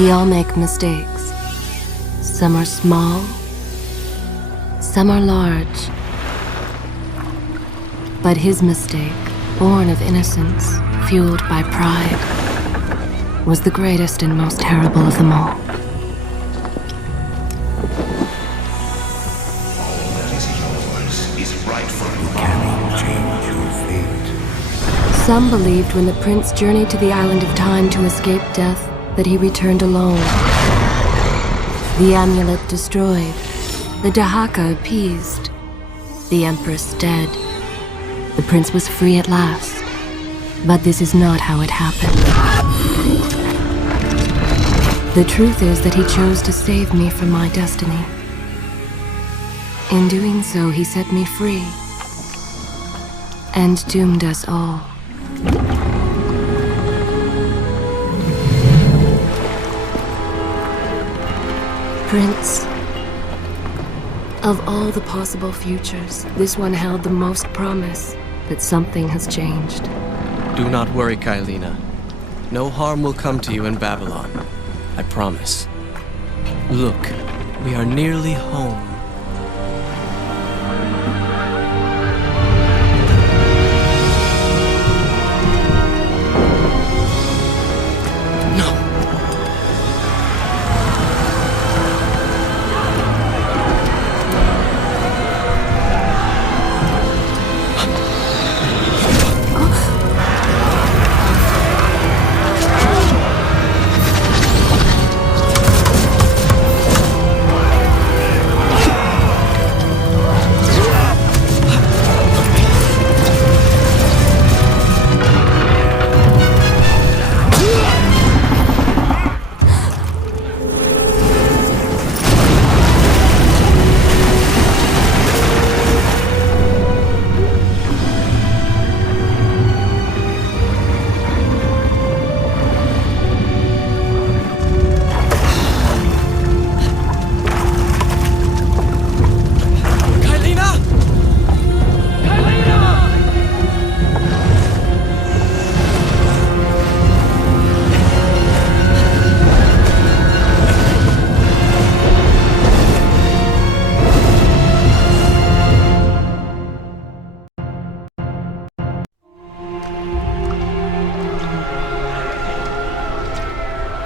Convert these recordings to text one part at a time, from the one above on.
We all make mistakes. Some are small, some are large. But his mistake, born of innocence, fueled by pride, was the greatest and most terrible of them all. All that is yours is rightfully yours. You cannot change your fate. Some believed when the prince journeyed to the island of time to escape death, that he returned alone. The amulet destroyed, the Dahaka appeased, the empress dead. The prince was free at last. But this is not how it happened. The truth is that he chose to save me from my destiny. In doing so, he set me free and doomed us all. Prince, of all the possible futures, this one held the most promise that something has changed. Do not worry, Kaileena. No harm will come to you in Babylon. I promise. Look, we are nearly home.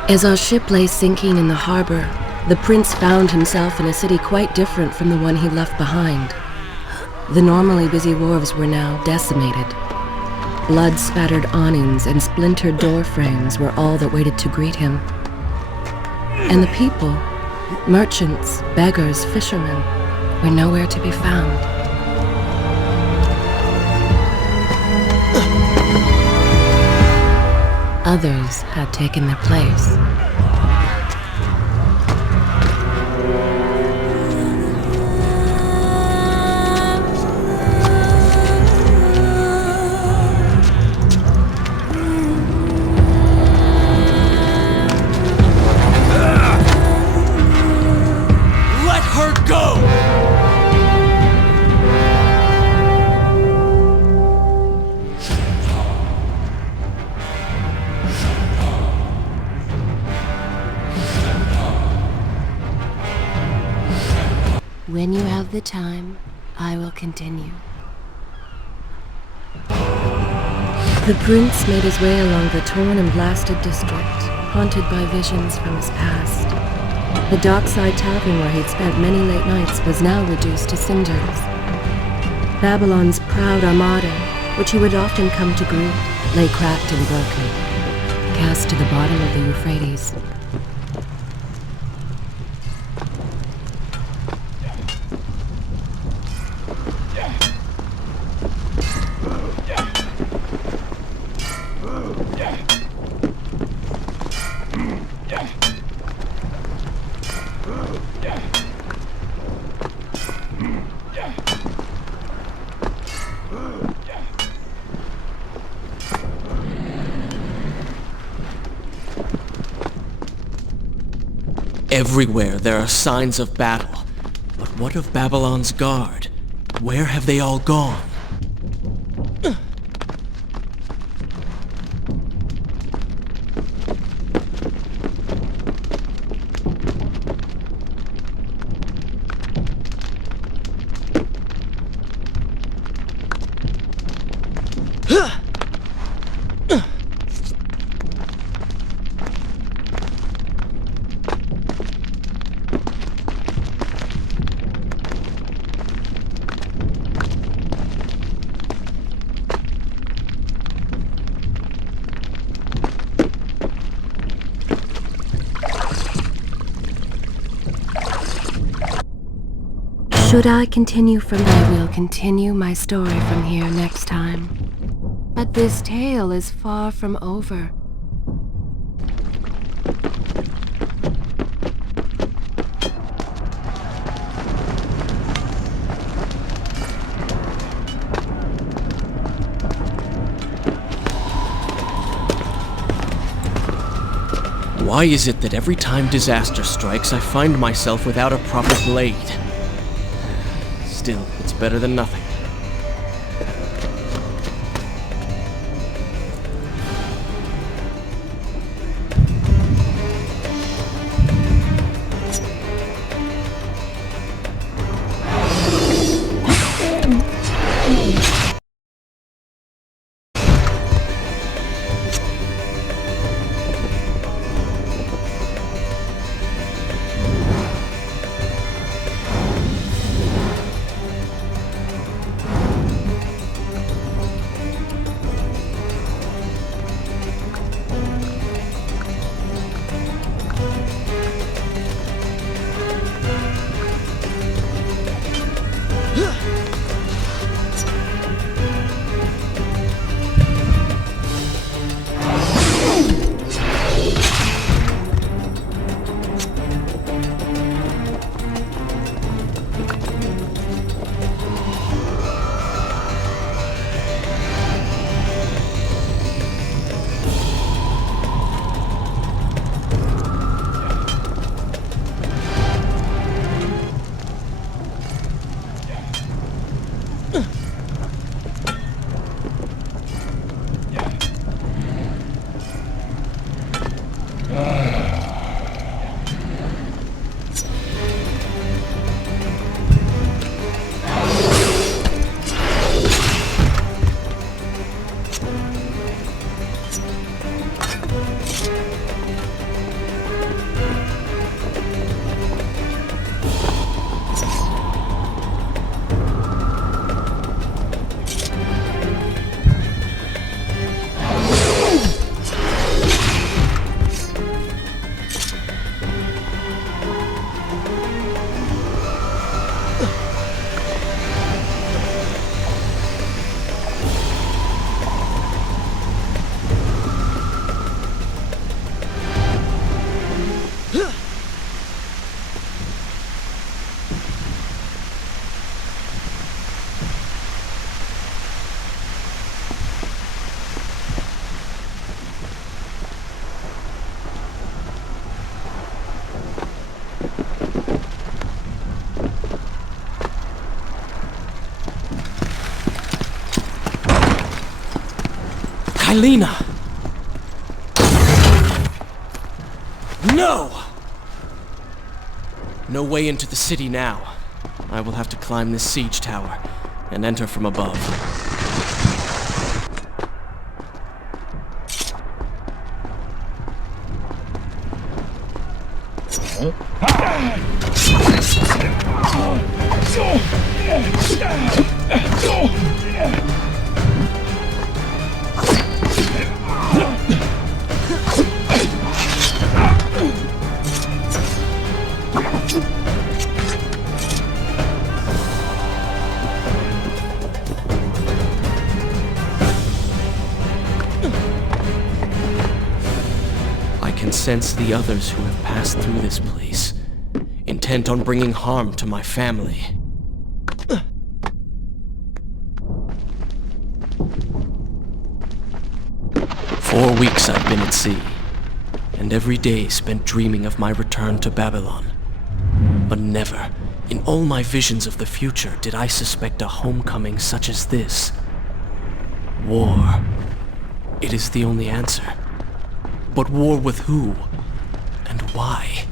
As our ship lay sinking in the harbor, the prince found himself in a city quite different from the one he left behind. The normally busy wharves were now decimated. Blood-spattered awnings and splintered door frames were all that waited to greet him. And the people, merchants, beggars, fishermen, were nowhere to be found. Others had taken their place. Let her go! When you have the time, I will continue. The prince made his way along the torn and blasted district, haunted by visions from his past. The dockside tavern where he'd spent many late nights was now reduced to cinders. Babylon's proud armada, which he would often come to greet, lay cracked and broken, cast to the bottom of the Euphrates. Everywhere there are signs of battle. But what of Babylon's guard? Where have they all gone? Should I continue from there? I will continue my story from here next time. But this tale is far from over. Why is it that every time disaster strikes, I find myself without a proper blade? Still, it's better than nothing. Kaileena! No! No way into the city now. I will have to climb this siege tower and enter from above. Sense the others who have passed through this place, intent on bringing harm to my family. 4 weeks I've been at sea, and every day spent dreaming of my return to Babylon. But never, in all my visions of the future, did I suspect a homecoming such as this. War. It is the only answer. But war with who? And why?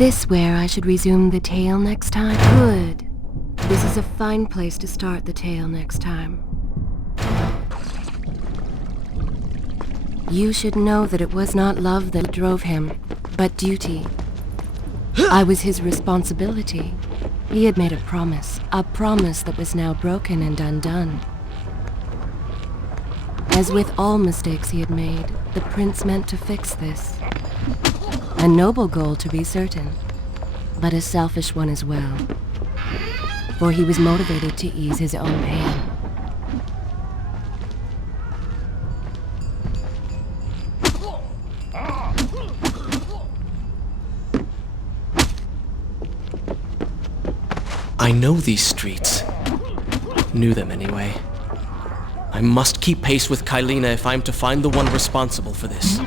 this where I should resume the tale next time? Good. This is a fine place to start the tale next time. You should know that it was not love that drove him, but duty. I was his responsibility. He had made a promise that was now broken and undone. As with all mistakes he had made, the prince meant to fix this. A noble goal, to be certain, but a selfish one as well. For he was motivated to ease his own pain. I know these streets. Knew them anyway. I must keep pace with Kaileena if I'm to find the one responsible for this.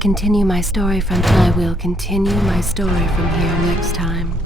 Continue my story from I will continue my story from here next time.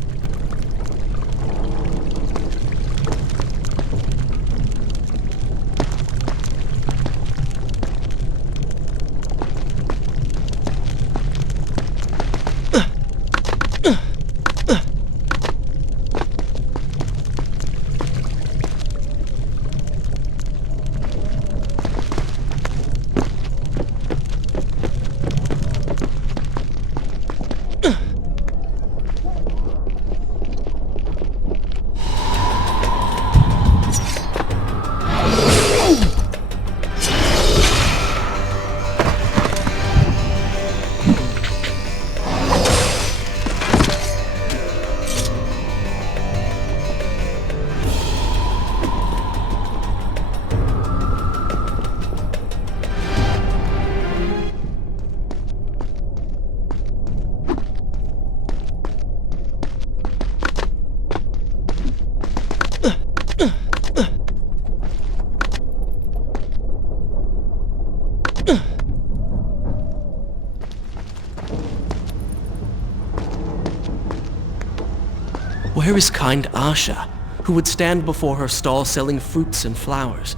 Where is kind Asha, who would stand before her stall selling fruits and flowers?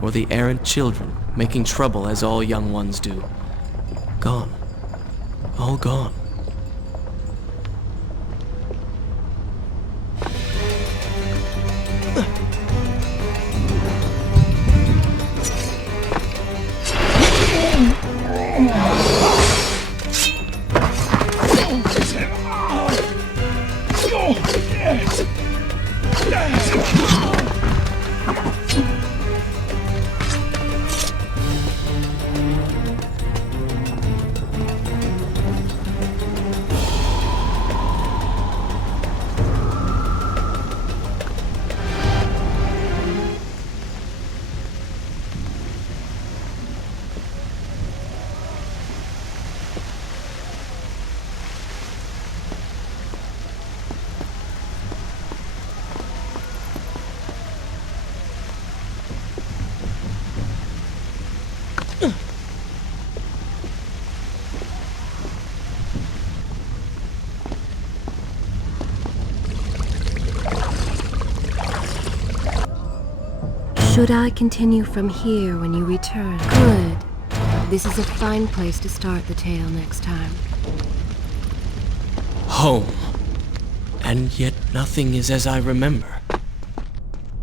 Or the errant children, making trouble as all young ones do? Gone. All gone. Should I continue from here when you return? Good. This is a fine place to start the tale next time. Home. And yet nothing is as I remember.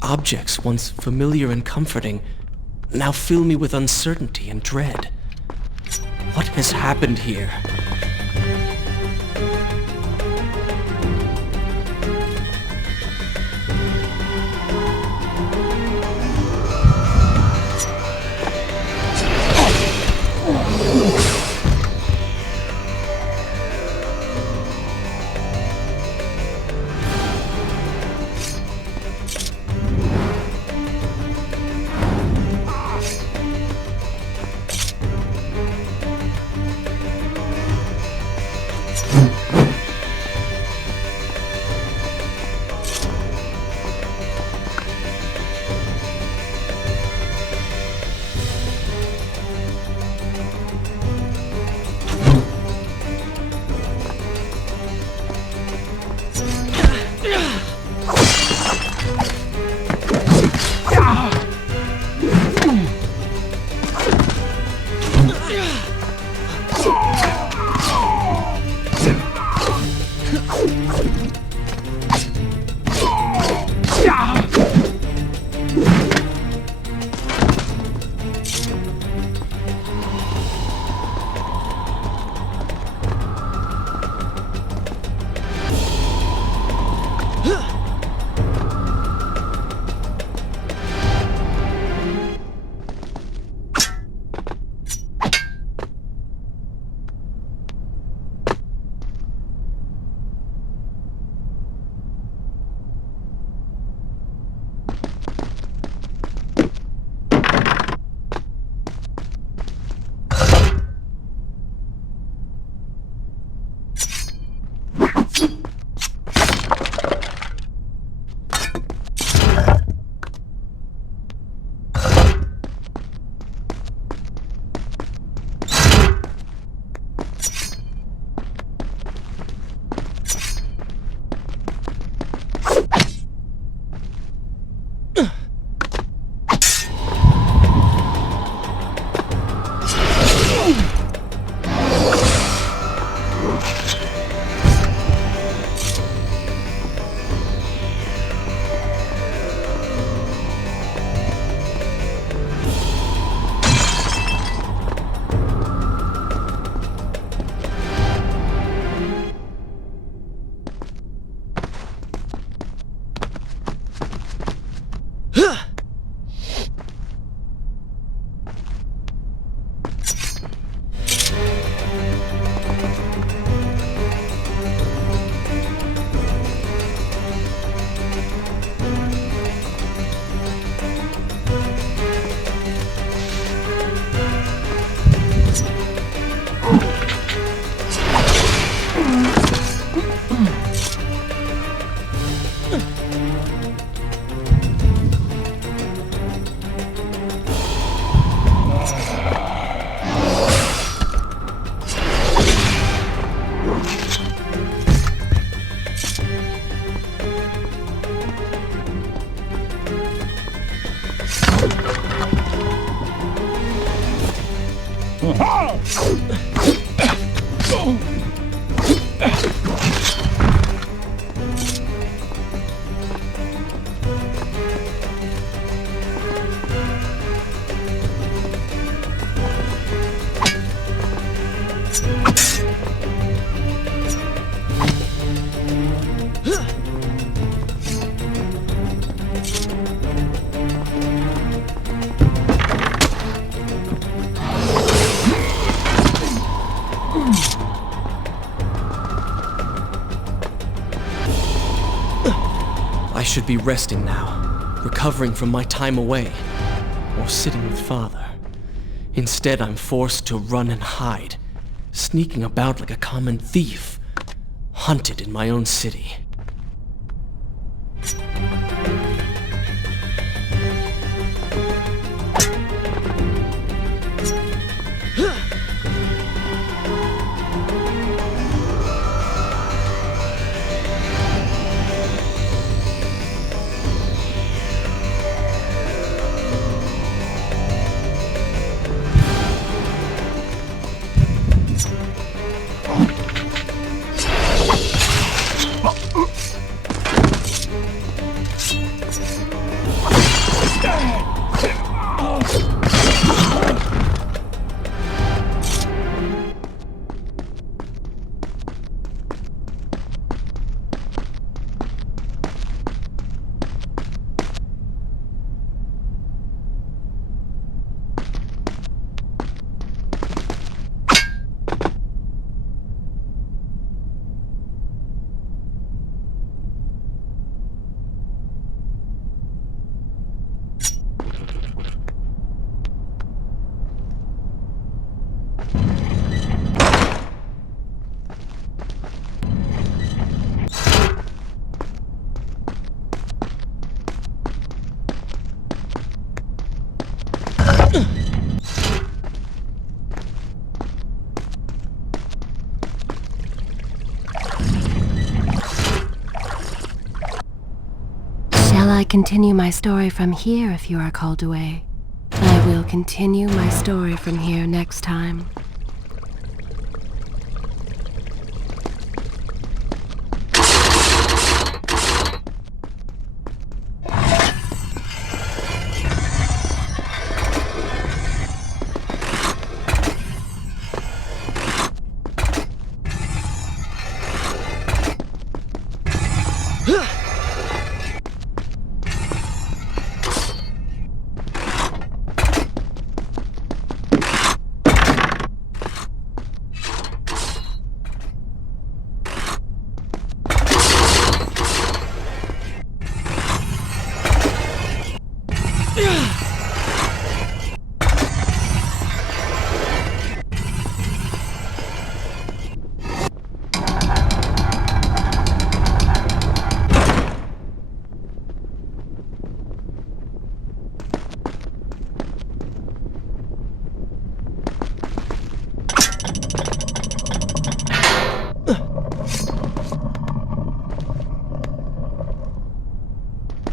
Objects once familiar and comforting now fill me with uncertainty and dread. What has happened here? I should be resting now, recovering from my time away, or sitting with Father. Instead, I'm forced to run and hide, sneaking about like a common thief, hunted in my own city. Shall I continue my story from here if you are called away? I will continue my story from here next time.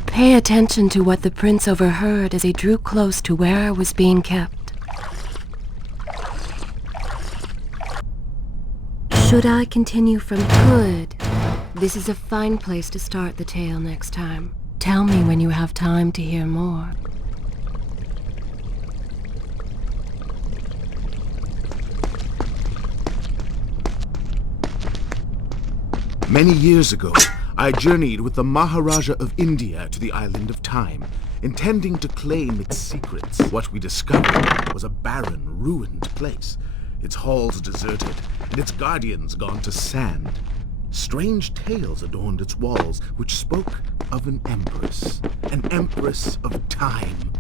Pay attention to what the prince overheard as he drew close to where I was being kept. Should I continue from good? This is a fine place to start the tale next time. Tell me when you have time to hear more. Many years ago, I journeyed with the Maharaja of India to the island of Time, intending to claim its secrets. What we discovered was a barren, ruined place, its halls deserted, and its guardians gone to sand. Strange tales adorned its walls, which spoke of an empress of time.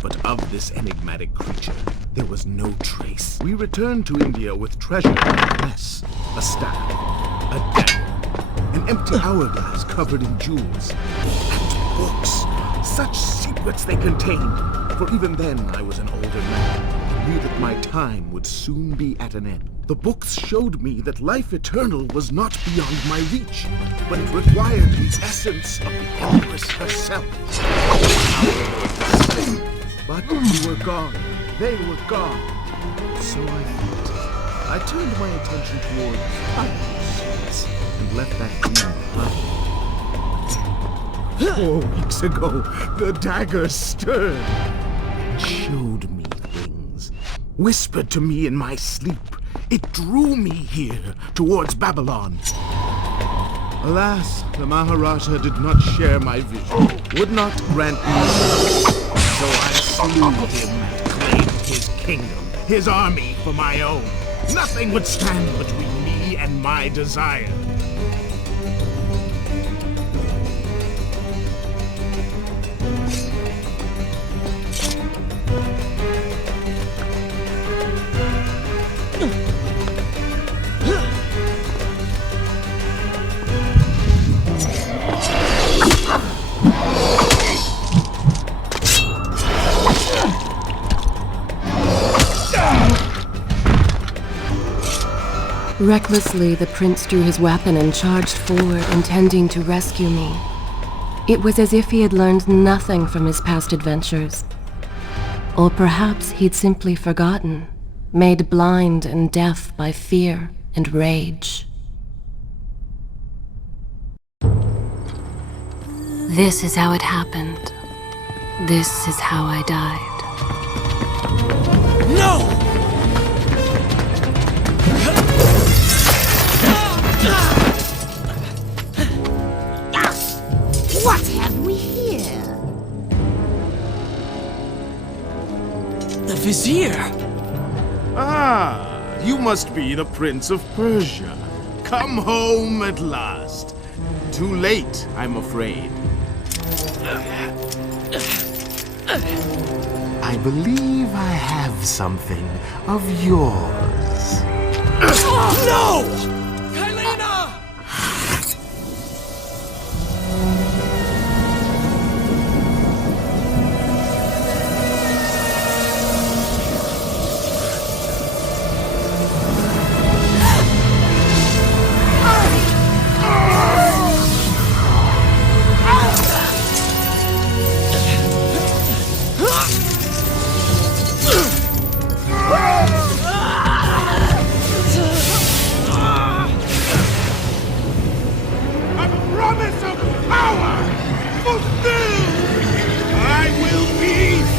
But of this enigmatic creature, there was no trace. We returned to India with treasure less, a staff, a dagger, an empty hourglass covered in jewels, and books. Such secrets they contained, for even then I was an older man and knew that my time would soon be at an end. The books showed me that life eternal was not beyond my reach, but it required the essence of the Empress herself. But you were gone. They were gone. So I turned my attention towards pirates and left that dream behind. 4 weeks ago, the dagger stirred and showed me things, whispered to me in my sleep. It drew me here, towards Babylon. Alas, the Maharaja did not share my vision, would not grant me. So I slew him and claimed his kingdom, his army for my own. Nothing would stand between me and my desire. Recklessly, the prince drew his weapon and charged forward, intending to rescue me. It was as if he had learned nothing from his past adventures. Or perhaps he'd simply forgotten, made blind and deaf by fear and rage. This is how it happened. This is how I died. No! What have we here? The Vizier! Ah, you must be the Prince of Persia. Come home at last. Too late, I'm afraid. I believe I have something of yours. No! Kaileena!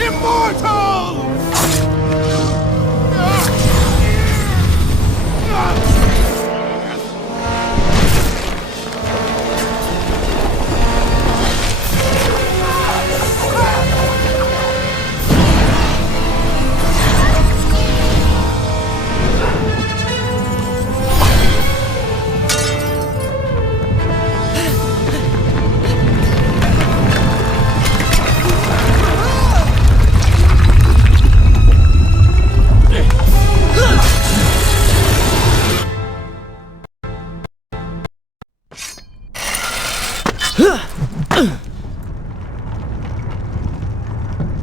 Immortal!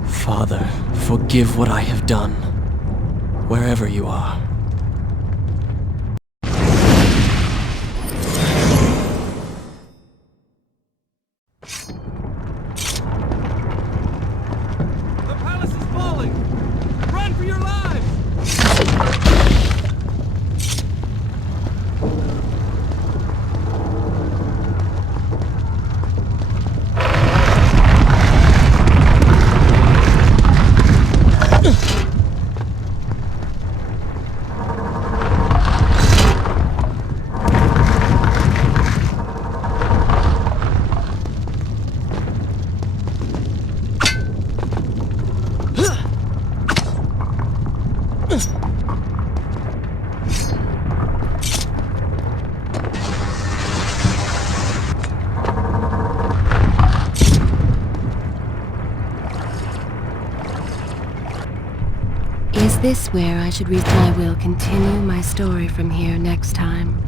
Father, forgive what I have done, wherever you are. The palace is falling! Run for your lives! Is this where I should read? I will continue my story from here next time.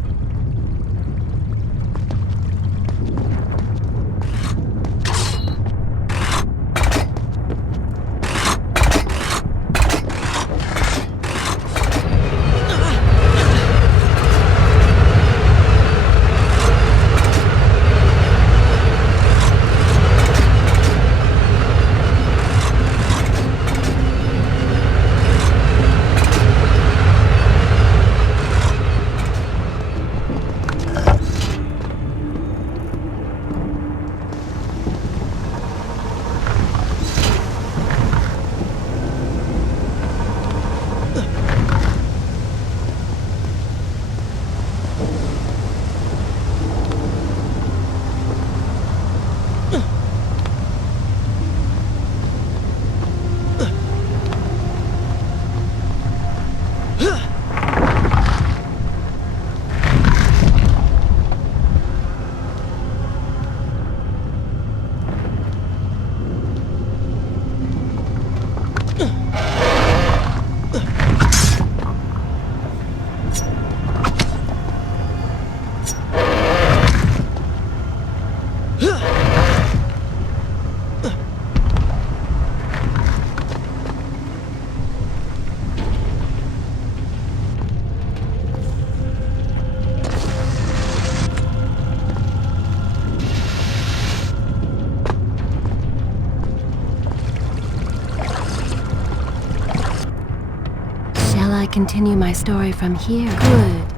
continue my story from here? Good.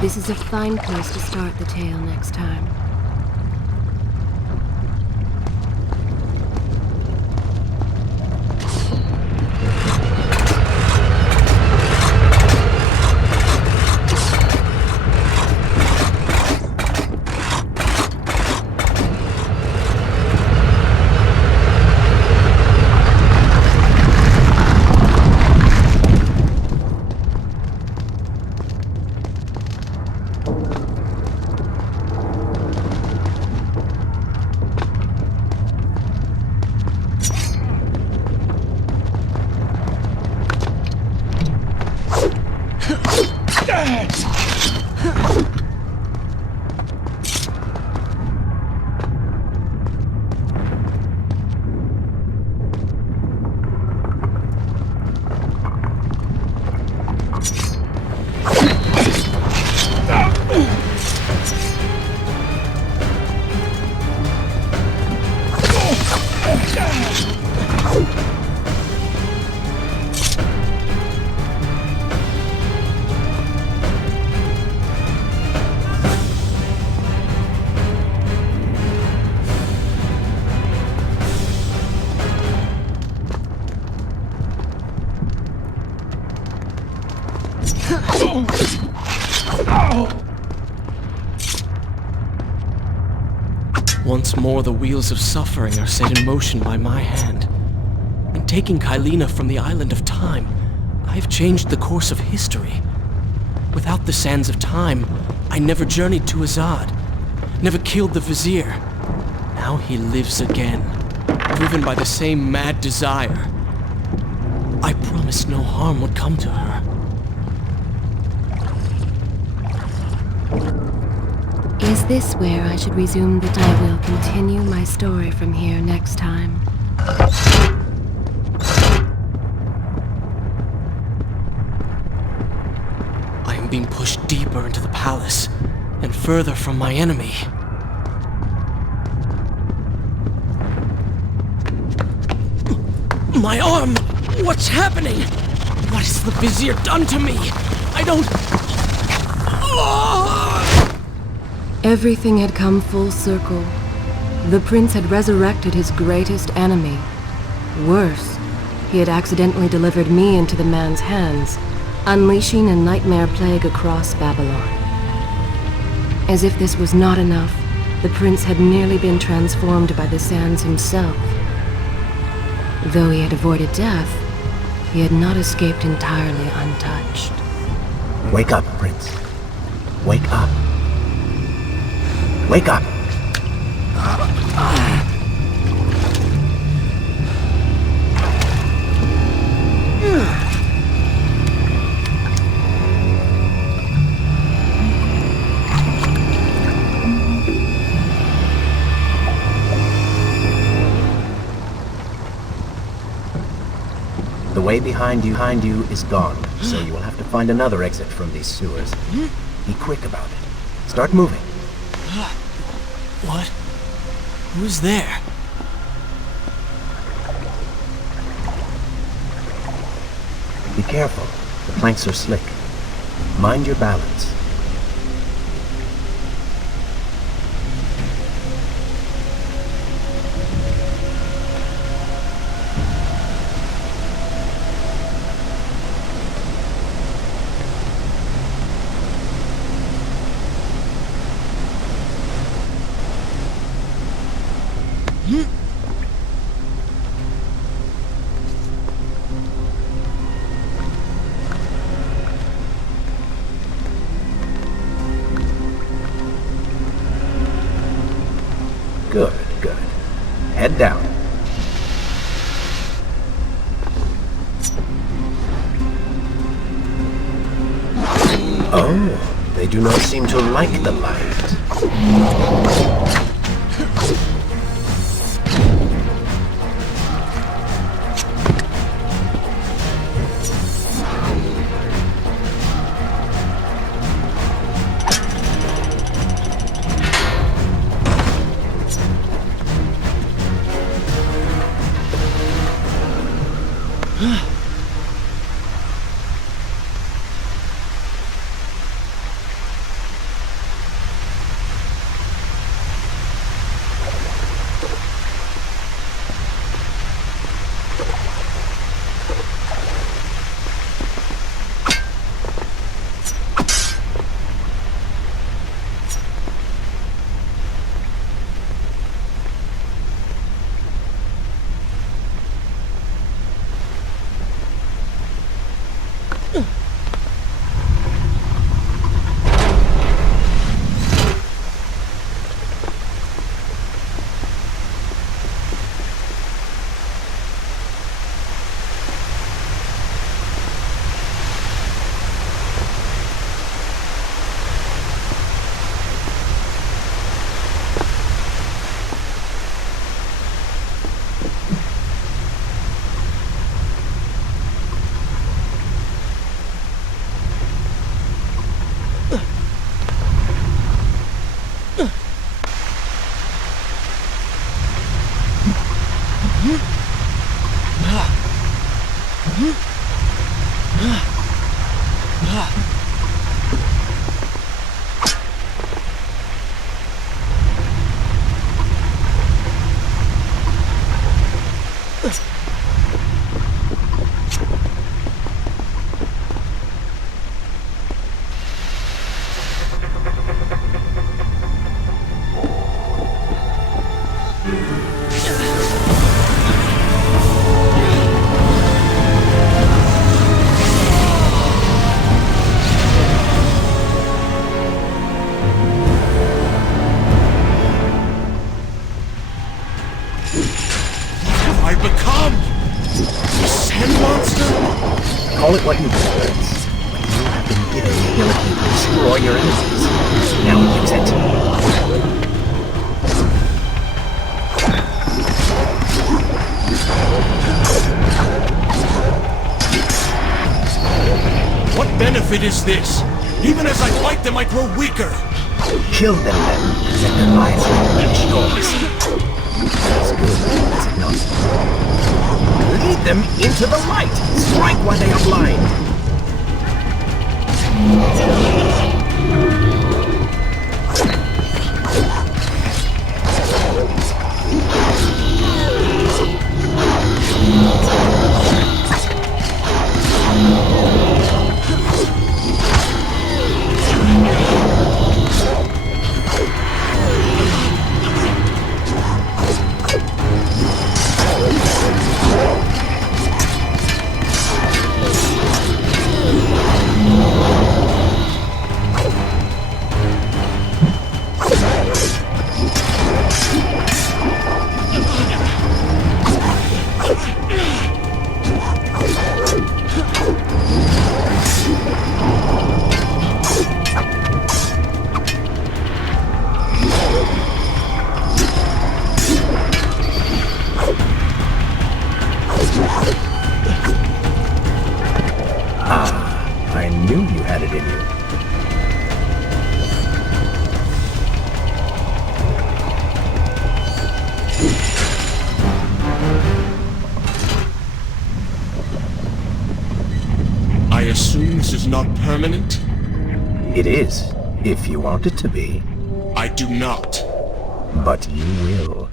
This is a fine place to start the tale next time. Once more, the wheels of suffering are set in motion by my hand. In taking Kaileena from the island of time, I have changed the course of history. Without the sands of time, I never journeyed to Azad, never killed the Vizier. Now he lives again, driven by the same mad desire. I promised no harm would come to her. Is this where I should resume that I will continue my story from here next time? I am being pushed deeper into the palace, and further from my enemy. My arm! What's happening? What has the Vizier done to me? I don't... Everything had come full circle. The prince had resurrected his greatest enemy. Worse, he had accidentally delivered me into the man's hands, unleashing a nightmare plague across Babylon. As if this was not enough, the prince had nearly been transformed by the sands himself. Though he had avoided death, he had not escaped entirely untouched. Wake up, Prince. Wake up. Wake up! The way behind you is gone, so you will have to find another exit from these sewers. Be quick about it. Start moving. What? Who's there? Be careful. The planks are slick. Mind your balance. Good, good. Head down. Oh, they do not seem to like the light. Call it what you will, Prince. But you have been given the ability to destroy your enemies. Now use it. What benefit is this? Even as I fight them, I grow weaker. Kill them then, and let their lives reach yours. That's good, is it not? Lead them into the light! Strike while they are blind! I knew you had it in you. I assume this is not permanent? It is, if you want it to be. I do not. But you will.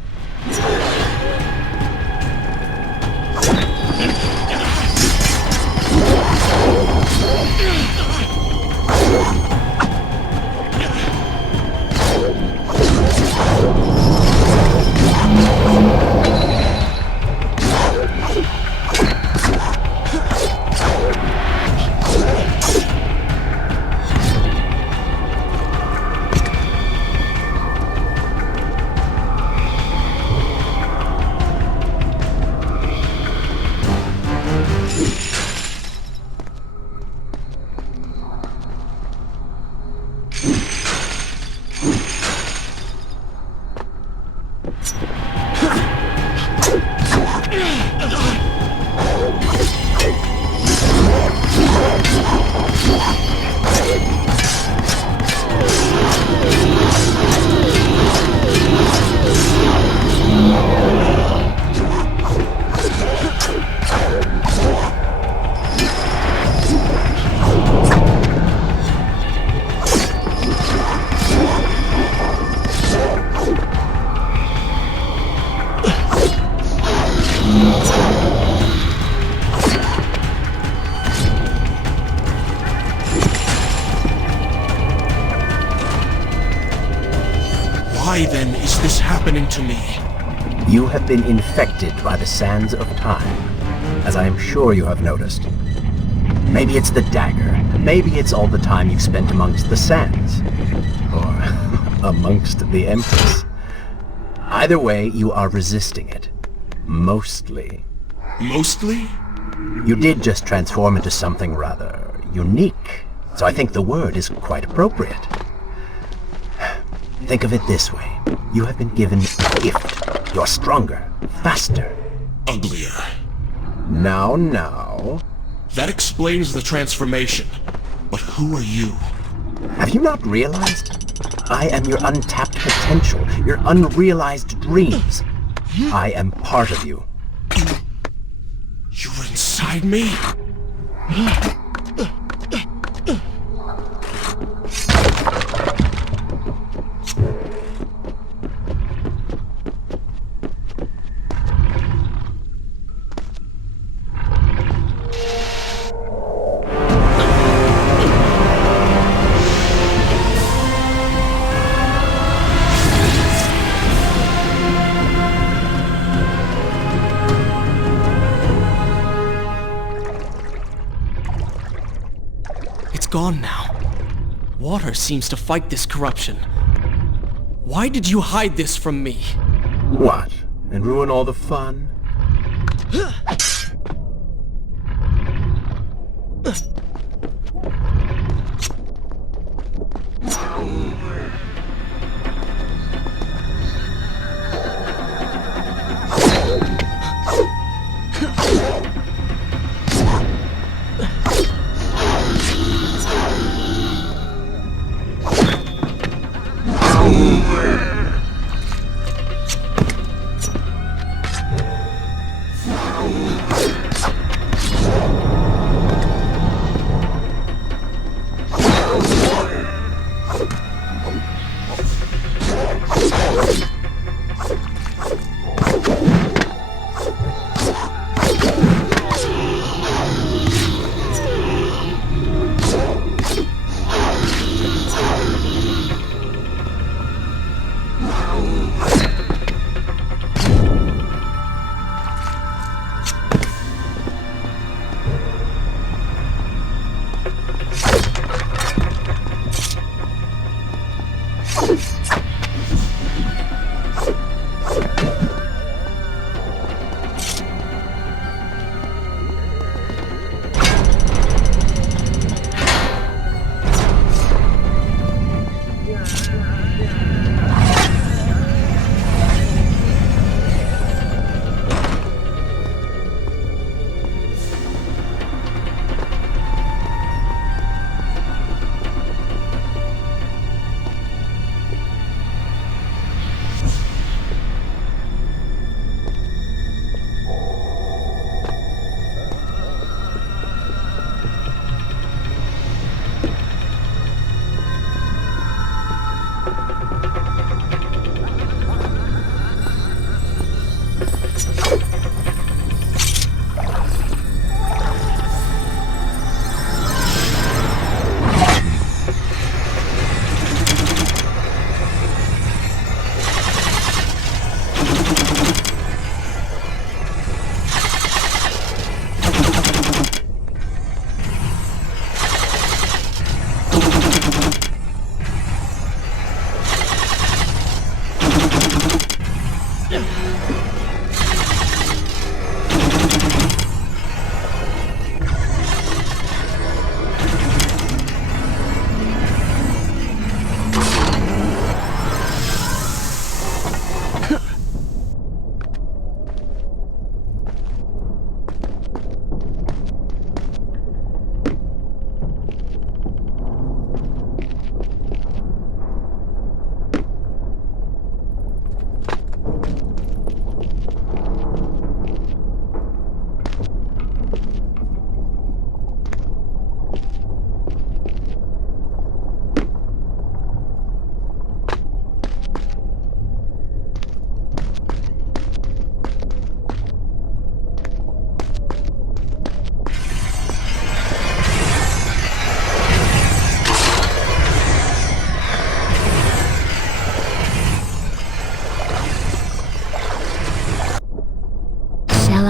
Why then is this happening to me? You have been infected by the sands of time, as I am sure you have noticed. Maybe it's the dagger. Maybe it's all the time you've spent amongst the sands. Or amongst the Empress. Either way, you are resisting it. Mostly. Mostly? You did just transform into something rather unique, so I think the word is quite appropriate. Think of it this way. You have been given a gift. You're stronger, faster. Uglier. Now. That explains the transformation. But who are you? Have you not realized? I am your untapped potential, your unrealized dreams. I am part of you, inside me? Gone now. Water seems to fight this corruption. Why did you hide this from me? What? And ruin all the fun?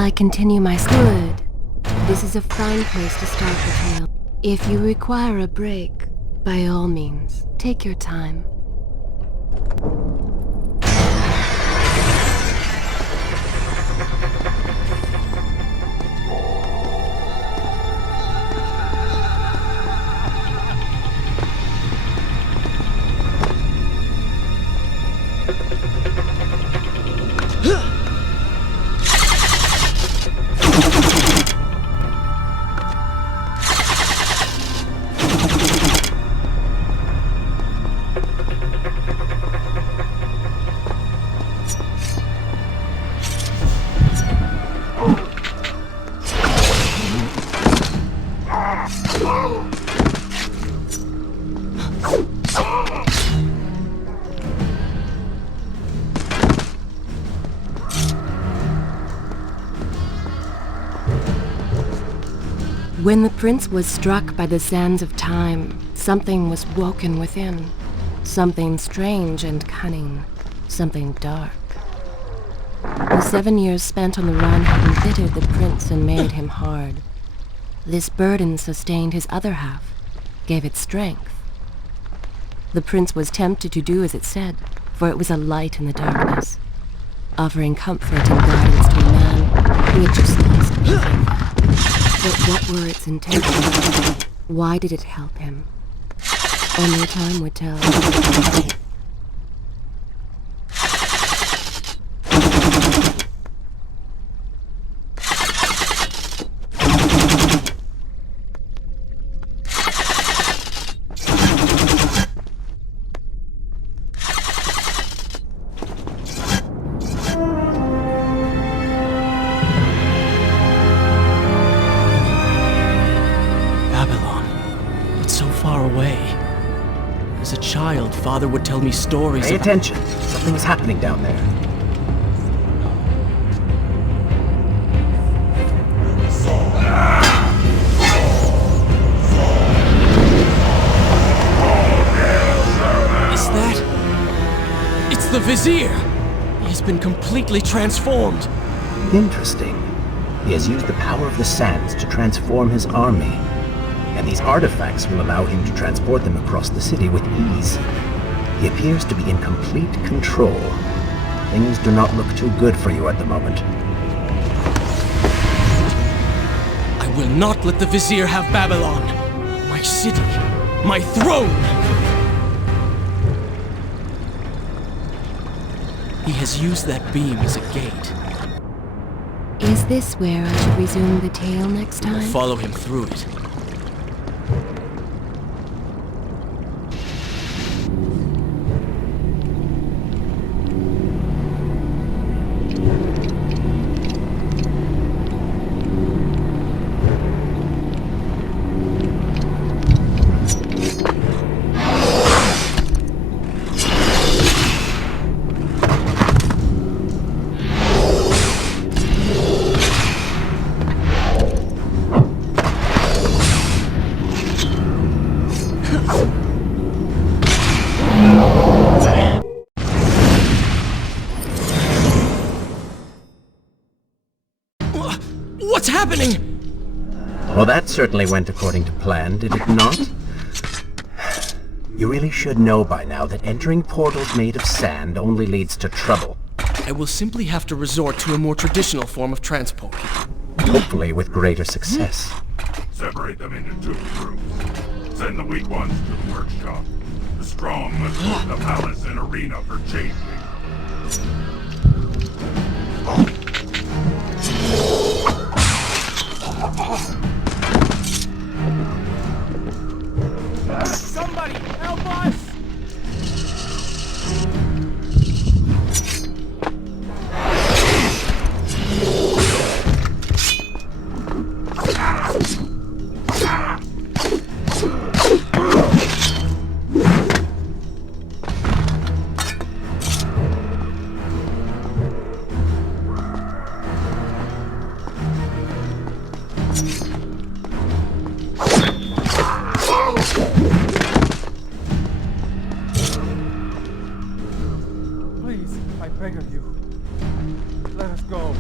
I continue my story. This is a fine place to start the tale. If you require a break, by all means, take your time. When the prince was struck by the sands of time, something was woken within. Something strange and cunning. Something dark. The 7 years spent on the run had embittered the prince and made him hard. This burden sustained his other half, gave it strength. The prince was tempted to do as it said, for it was a light in the darkness, offering comfort and guidance to a man who had just lost everything. But what were its intentions? Why did it help him? Only time would tell. As a child, Father would tell me stories Pay about... attention. Something is happening down there. Is that... It's the Vizier! He has been completely transformed. Interesting. He has used the power of the sands to transform his army. And these artifacts will allow him to transport them across the city with ease. He appears to be in complete control. Things do not look too good for you at the moment. I will not let the Vizier have Babylon. My city. My throne! He has used that beam as a gate. Is this where I should resume the tale next time? Follow him through it. What's happening? Well, that certainly went according to plan, did it not? You really should know by now that entering portals made of sand only leads to trouble. I will simply have to resort to a more traditional form of transport. Hopefully with greater success. Separate them into 2 groups. Send the weak ones to the workshop. The strong must go to the palace and arena for changing. Somebody, help us! Please, I beg of you. Let us go.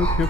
Okay.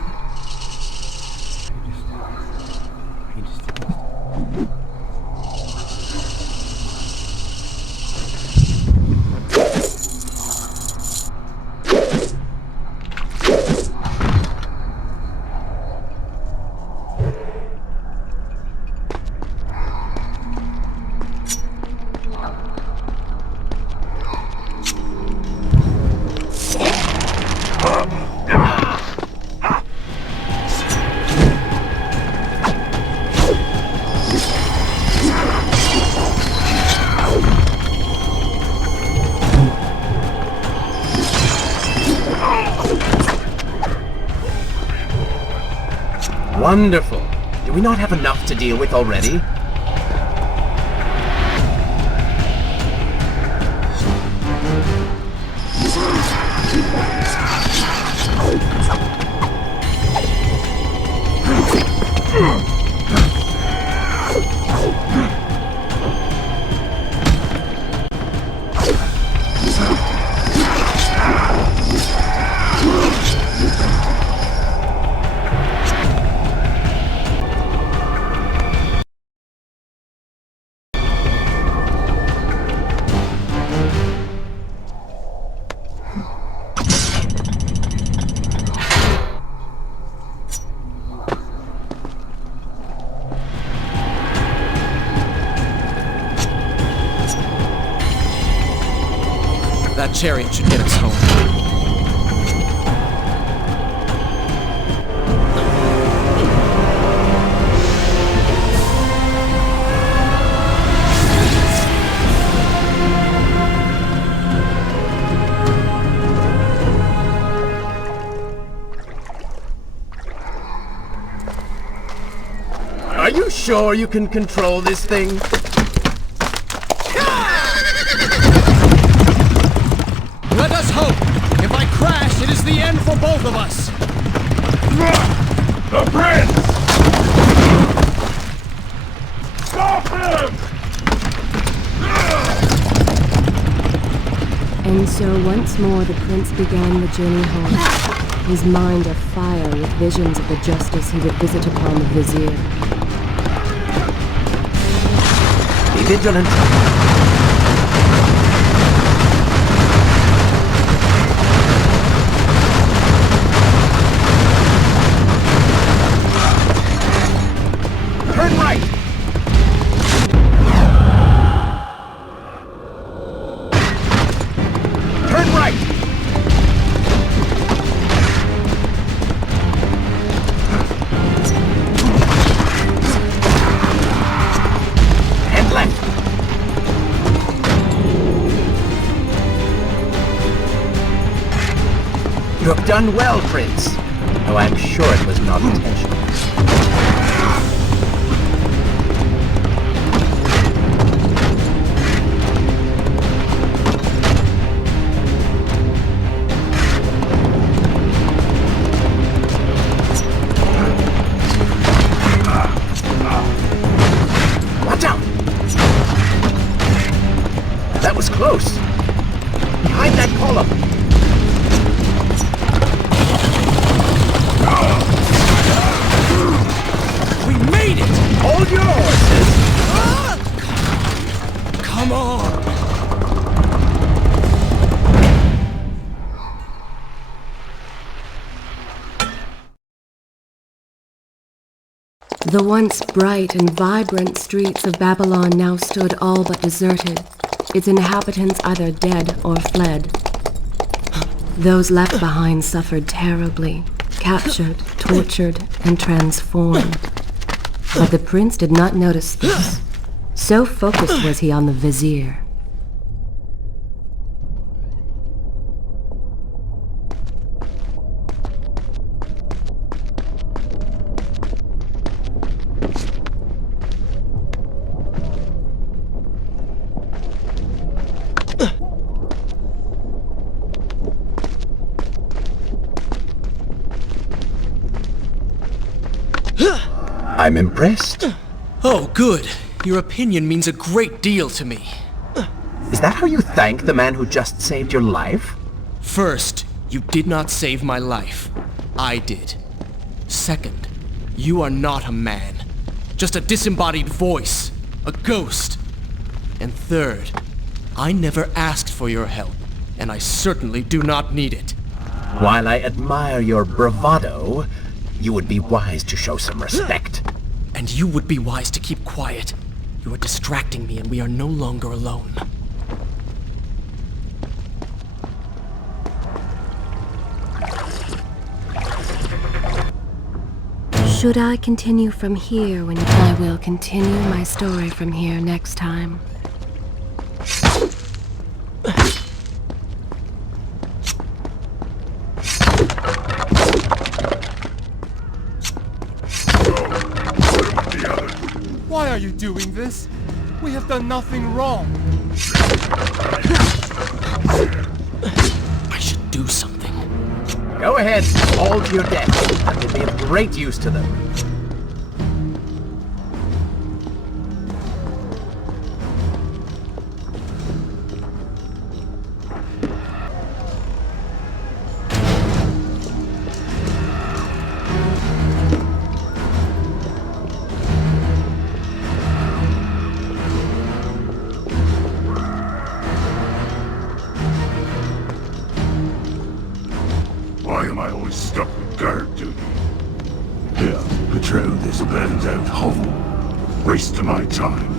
Wonderful. Do we not have enough to deal with already? That chariot should get us home. Are you sure you can control this thing? Let us hope! If I crash, it is the end for both of us! The prince! Stop him! And so once more the prince began the journey home, his mind afire with visions of the justice he would visit upon the Vizier. Be vigilant. Turn right! Turn right! And left! You have done well, Prince. Though I'm sure it was not intentional. Watch out! That was close. Behind that column. We made it! Hold your horses! Come on! The once bright and vibrant streets of Babylon now stood all but deserted, its inhabitants either dead or fled. Those left behind suffered terribly, captured, tortured, and transformed. But the prince did not notice this. So focused was he on the Vizier. I'm impressed. Oh, good. Your opinion means a great deal to me. Is that how you thank the man who just saved your life? First, you did not save my life. I did. Second, you are not a man. Just a disembodied voice. A ghost. And third, I never asked for your help, and I certainly do not need it. While I admire your bravado, you would be wise to show some respect. And you would be wise to keep quiet. You are distracting me, and we are no longer alone. Should I continue from here when I will continue my story from here next time? Why are you doing this? We have done nothing wrong. I should do something. Go ahead, all to your deck. That will be of great use to them. Why am I always stuck with guard duty? Here, patrol this burned-out hovel. Waste my time.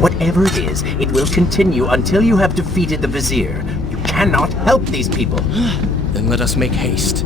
Whatever it is, it will continue until you have defeated the Vizier. You cannot help these people. Then let us make haste.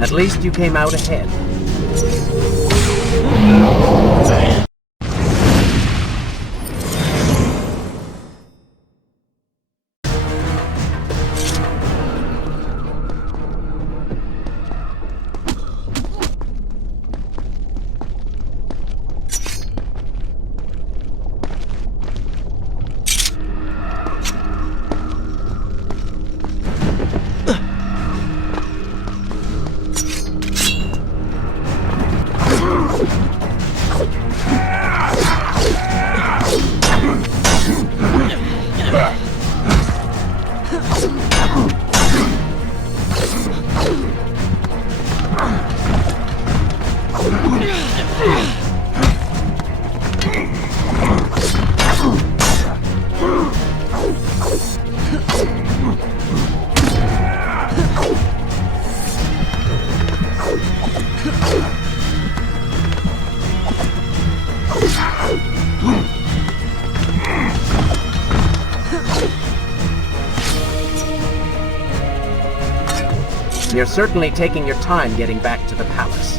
At least you came out ahead. You're certainly taking your time getting back to the palace.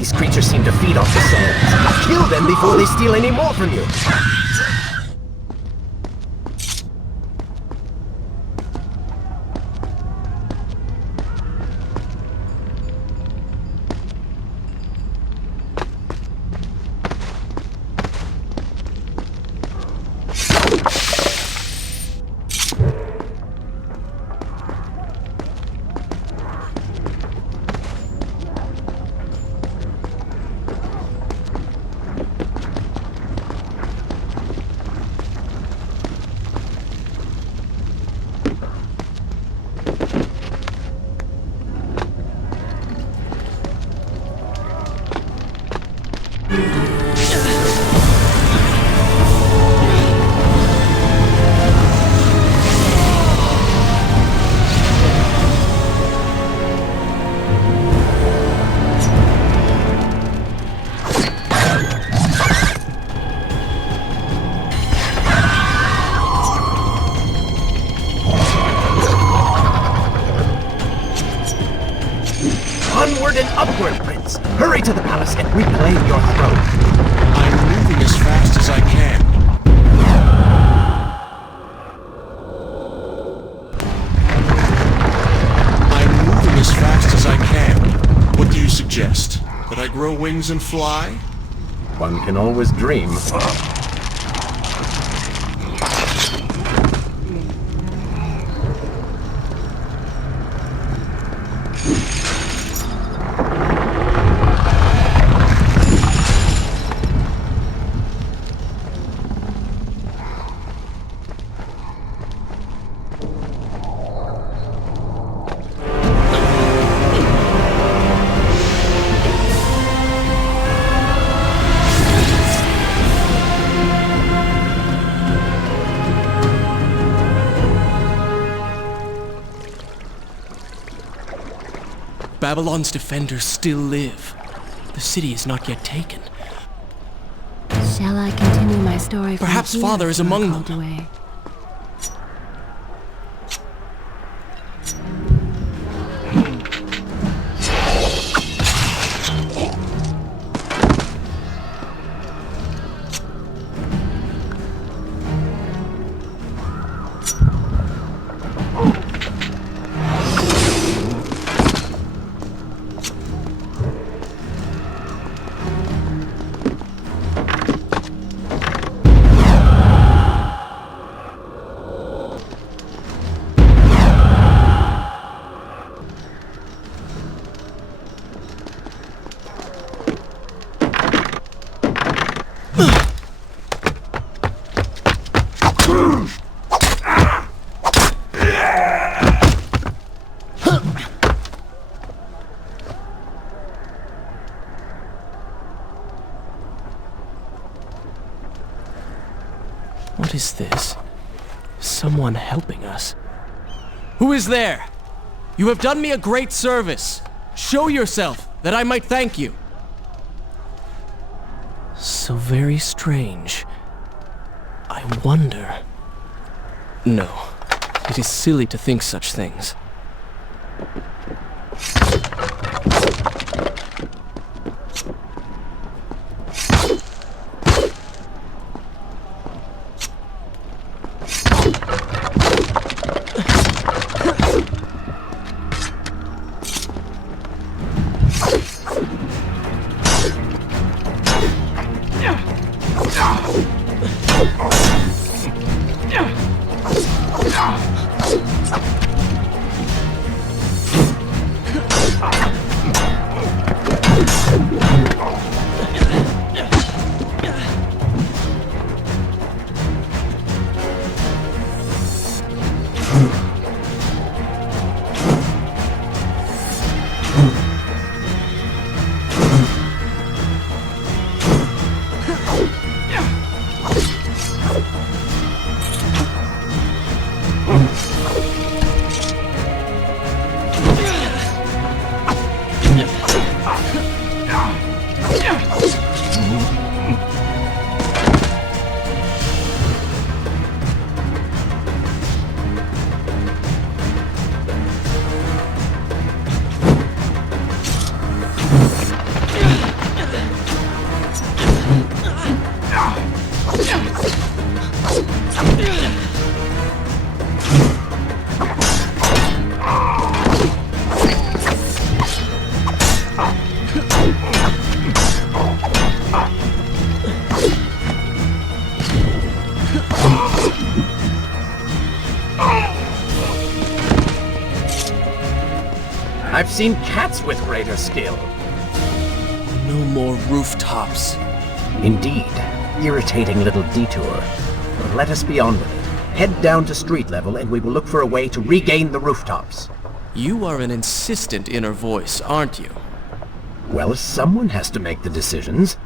These creatures seem to feed off the sands. Kill them before they steal any more from you. Onward and upward, Prince! Hurry to the palace and reclaim your throne! I'm moving as fast as I can. I'm moving as fast as I can. What do you suggest? That I grow wings and fly? One can always dream. Babylon's defenders still live. The city is not yet taken. Shall I continue my story from Perhaps here, Father is so among called them. away? What is this? Someone helping us. Who is there? You have done me a great service. Show yourself, that I might thank you. So very strange. I wonder... No, it is silly to think such things. seen cats with greater skill. No more rooftops. Indeed. Irritating little detour. But let us be on with it. Head down to street level and we will look for a way to regain the rooftops. You are an insistent inner voice, aren't you? Well, someone has to make the decisions.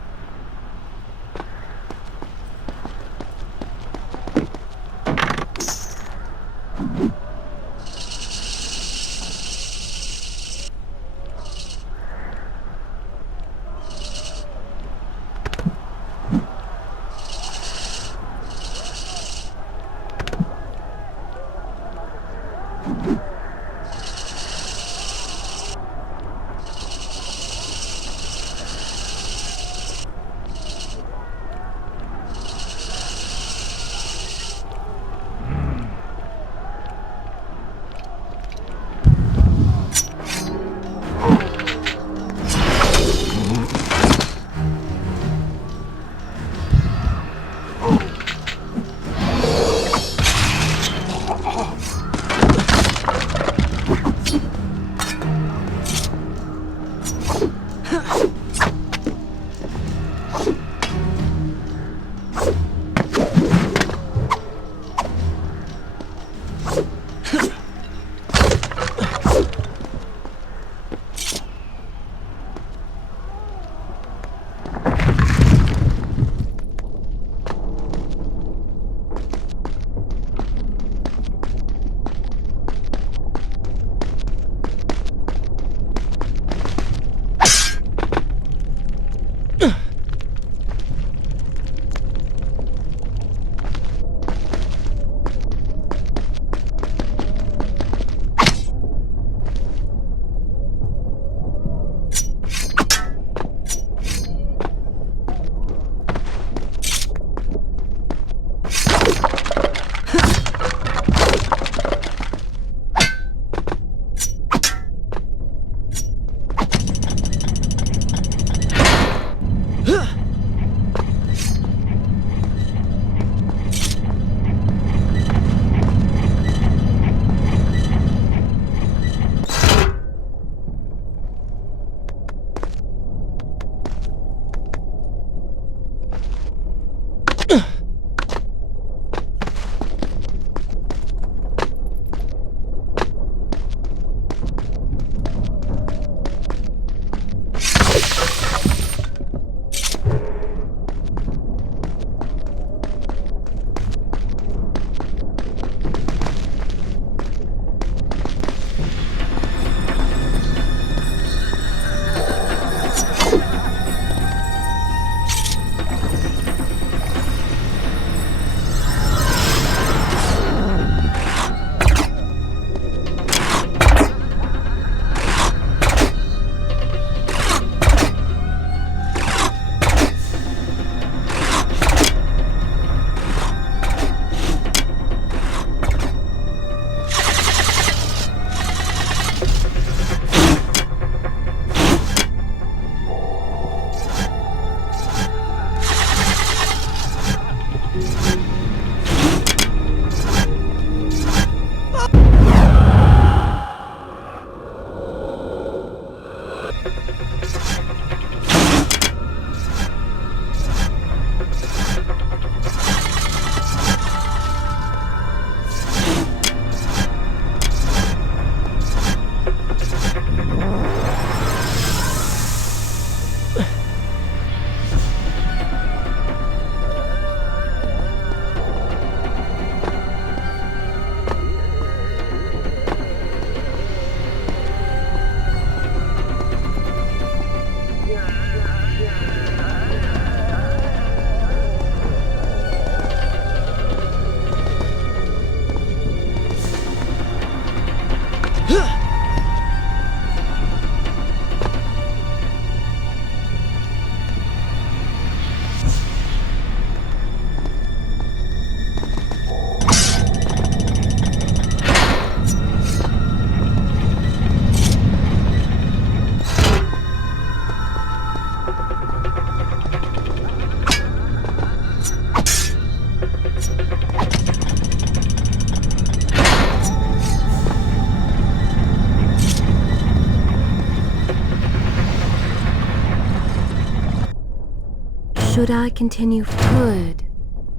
Should I continue? Good.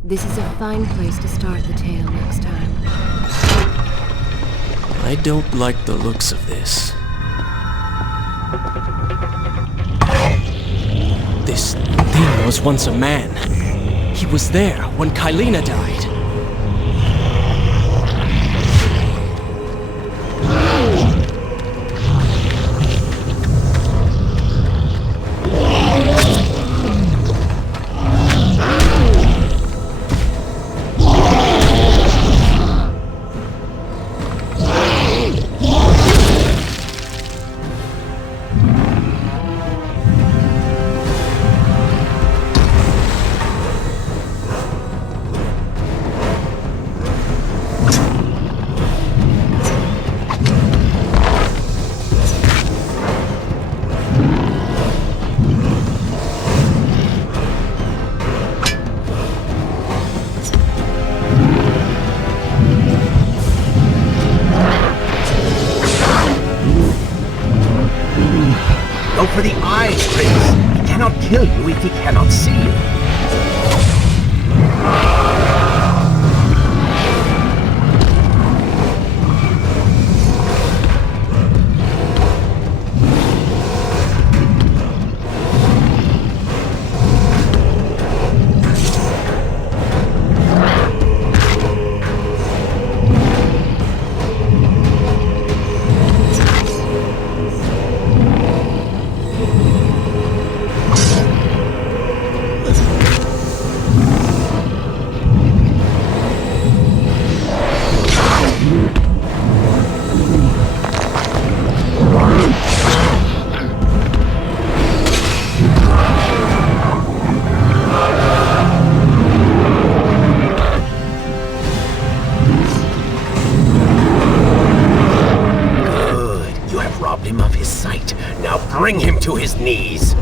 This is a fine place to start the tale next time. I don't like the looks of this. This thing was once a man. He was there when Kaileena died. Go for the eyes, Prince! He cannot kill you if he cannot see you. Bring him to his knees!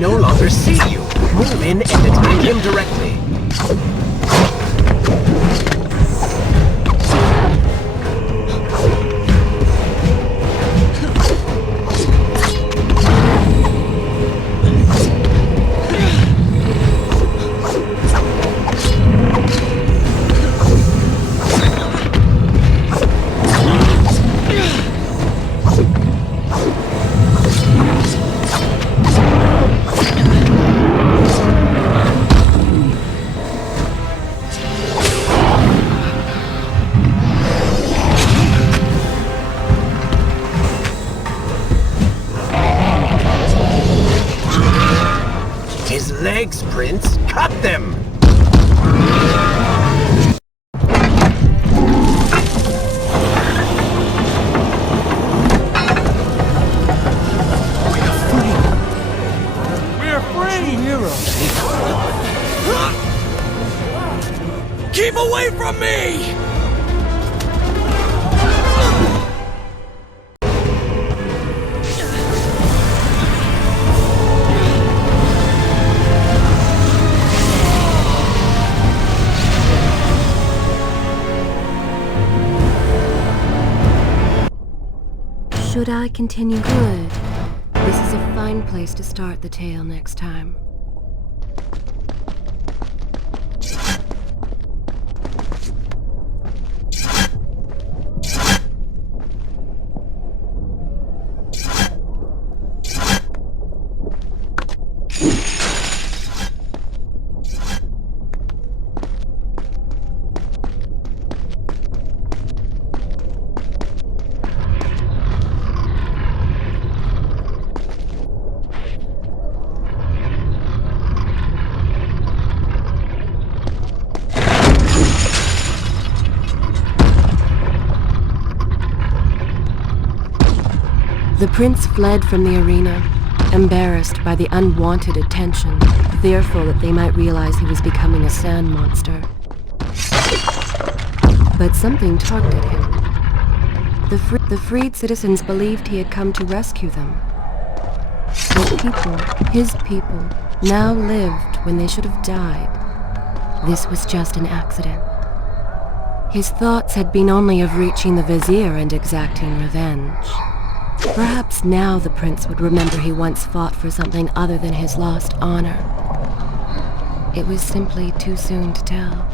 No longer see you. Move in and attack him directly. Legs, Prince! Cut them! We are free! Heroes! Keep away from me! Should I continue? Good. This is a fine place to start the tale next time. The prince fled from the arena, embarrassed by the unwanted attention, fearful that they might realize he was becoming a sand monster. But something tugged at him. The freed citizens believed he had come to rescue them. But people, his people, now lived when they should have died. This was just an accident. His thoughts had been only of reaching the Vizier and exacting revenge. Perhaps now the prince would remember he once fought for something other than his lost honor. It was simply too soon to tell.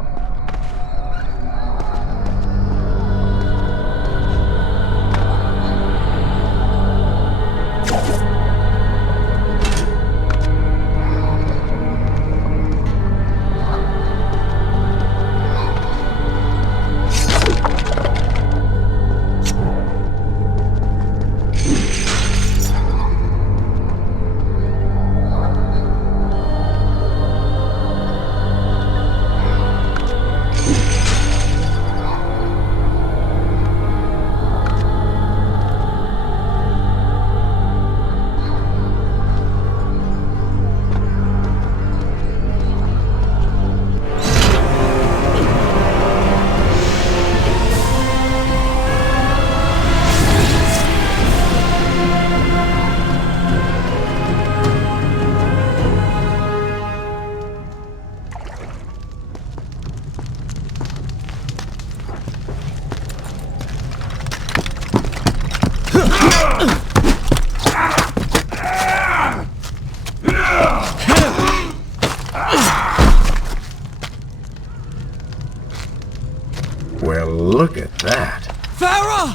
Well, look at that. Farah!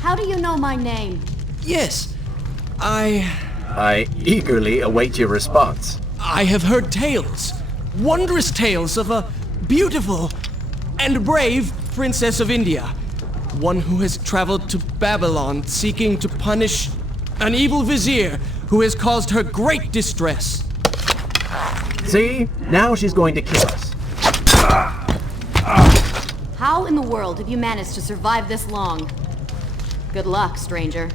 How do you know my name? Yes, I eagerly await your response. I have heard tales, wondrous tales of a beautiful and brave princess of India. One who has traveled to Babylon seeking to punish an evil vizier who has caused her great distress. See? Now she's going to kill us. How in the world have you managed to survive this long? Good luck, stranger.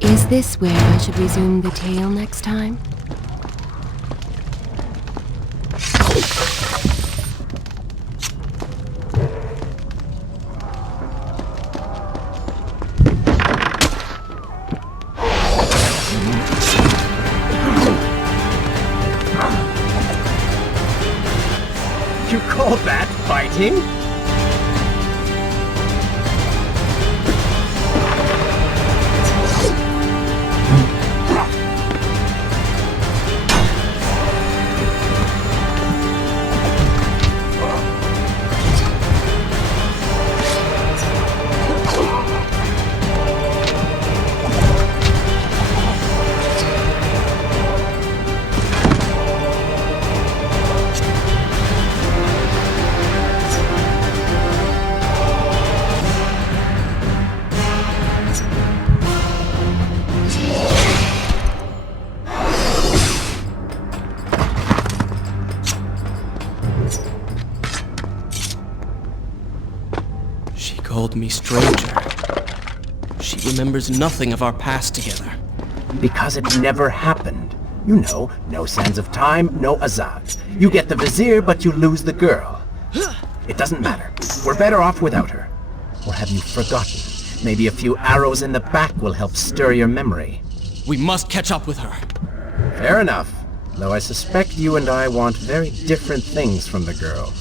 Is this where I should resume the tale next time? You call that fighting? Called me stranger. She remembers nothing of our past together. Because it never happened. You know, no sands of time, no Azad. You get the Vizier, but you lose the girl. It doesn't matter. We're better off without her. Or have you forgotten? Maybe a few arrows in the back will help stir your memory. We must catch up with her. Fair enough. Though I suspect you and I want very different things from the girl.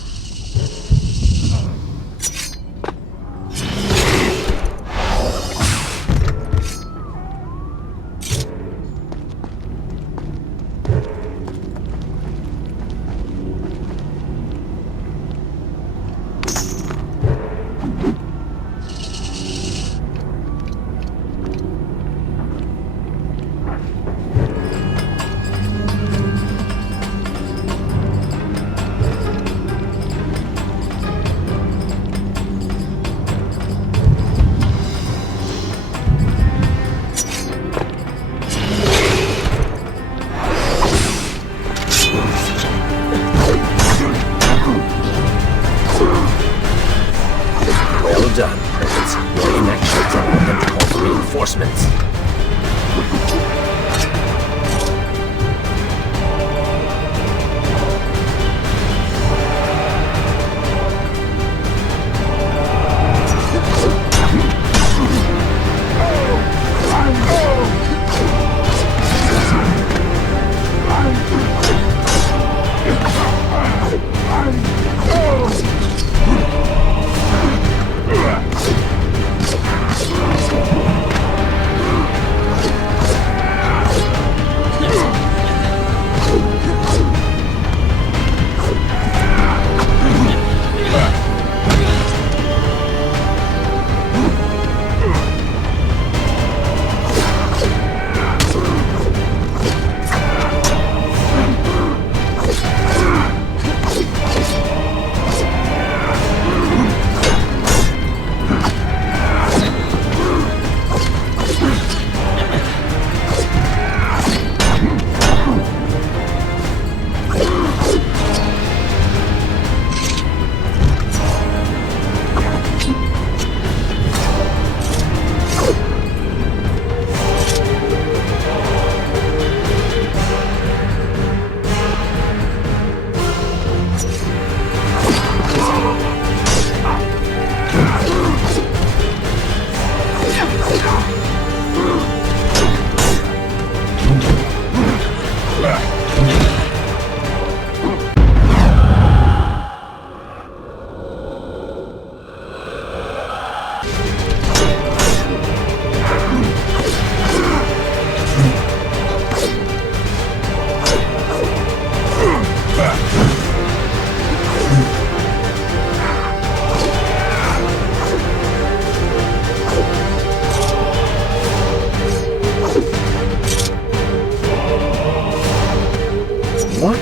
What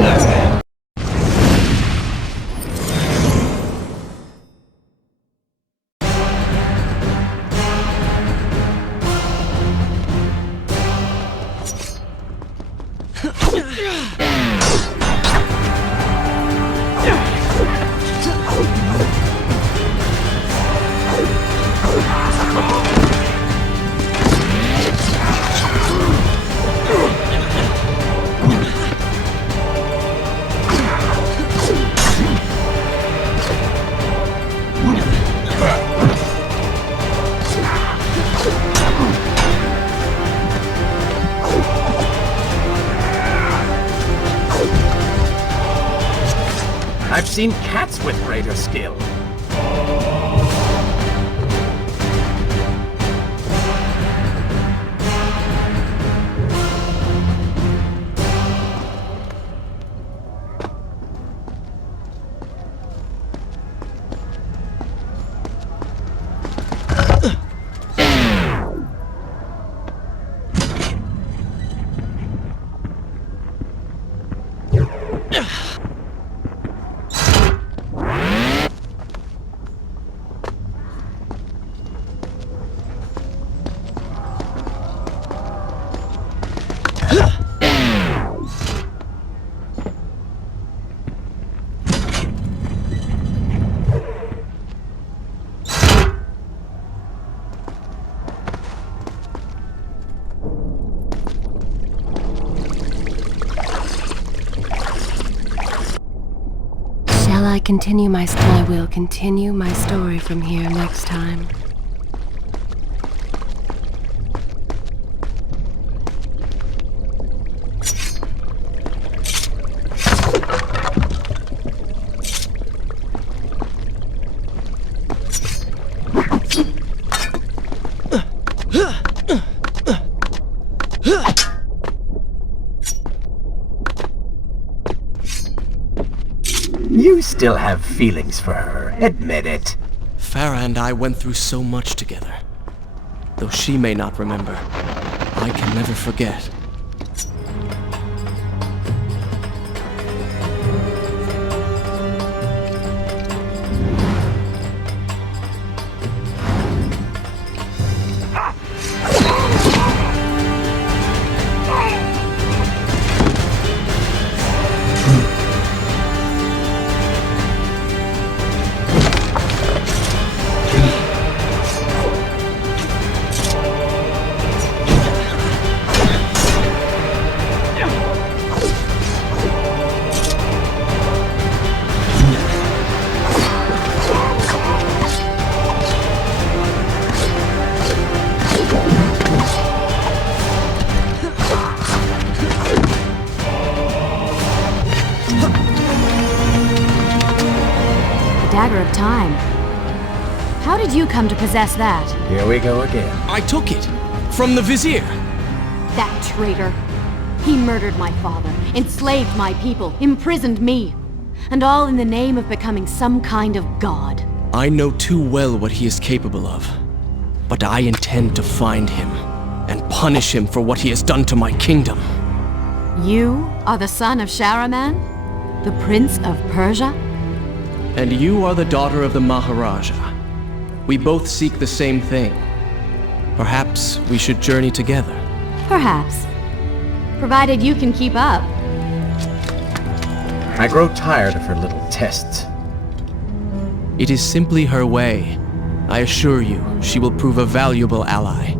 was that? I've seen cats with greater skill. I will continue my story from here next time. You still have feelings for her, admit it. Farah and I went through so much together. Though she may not remember, I can never forget. Dagger of Time. How did you come to possess that? Here we go again. I took it! From the Vizier! That traitor. He murdered my father, enslaved my people, imprisoned me. And all in the name of becoming some kind of god. I know too well what he is capable of. But I intend to find him, and punish him for what he has done to my kingdom. You are the son of Shahraman? The Prince of Persia? And you are the daughter of the Maharaja. We both seek the same thing. Perhaps we should journey together. Perhaps. Provided you can keep up. I grow tired of her little tests. It is simply her way. I assure you, she will prove a valuable ally.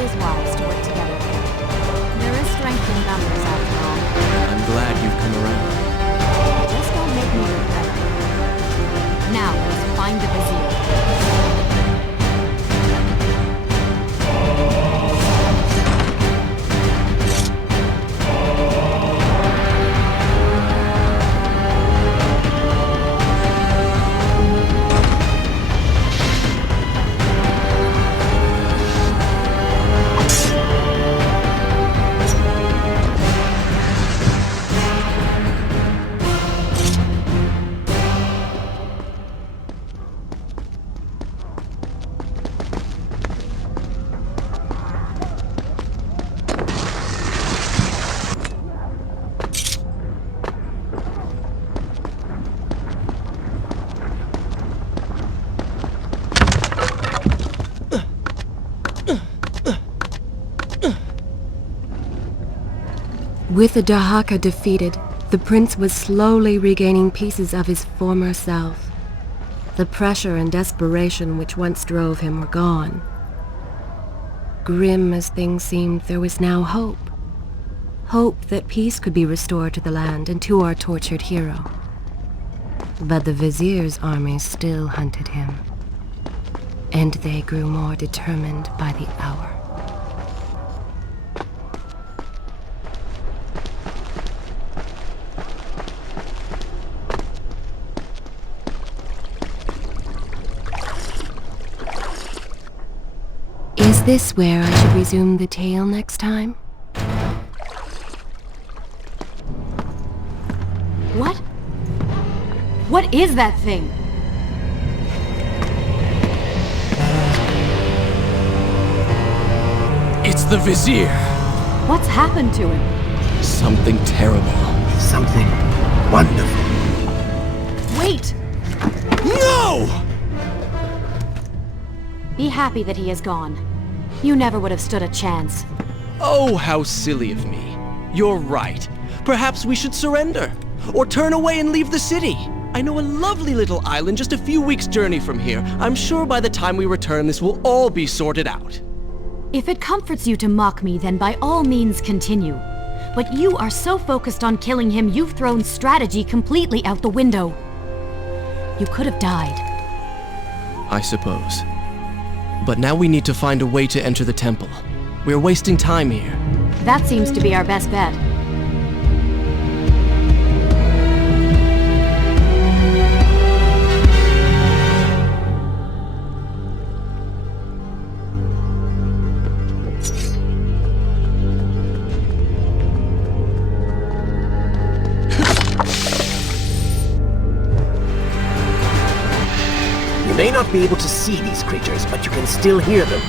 is wise to work together. There is strength in numbers after all. I'm glad you've come around. Just don't make me regret it. Now let's find the Vizier. With the Dahaka defeated, the prince was slowly regaining pieces of his former self. The pressure and desperation which once drove him were gone. Grim as things seemed, there was now hope. Hope that peace could be restored to the land and to our tortured hero. But the Vizier's armies still hunted him, and they grew more determined by the hour. Is this where I should resume the tale next time? What? What is that thing? It's the Vizier! What's happened to him? Something terrible. Something wonderful. Wait! No! Be happy that he is gone. You never would have stood a chance. Oh, how silly of me. You're right. Perhaps we should surrender. Or turn away and leave the city. I know a lovely little island just a few weeks' journey from here. I'm sure by the time we return, this will all be sorted out. If it comforts you to mock me, then by all means continue. But you are so focused on killing him, you've thrown strategy completely out the window. You could have died. I suppose. But now we need to find a way to enter the temple. We're wasting time here. That seems to be our best bet. You may not be able to see these creatures, but you can still hear them.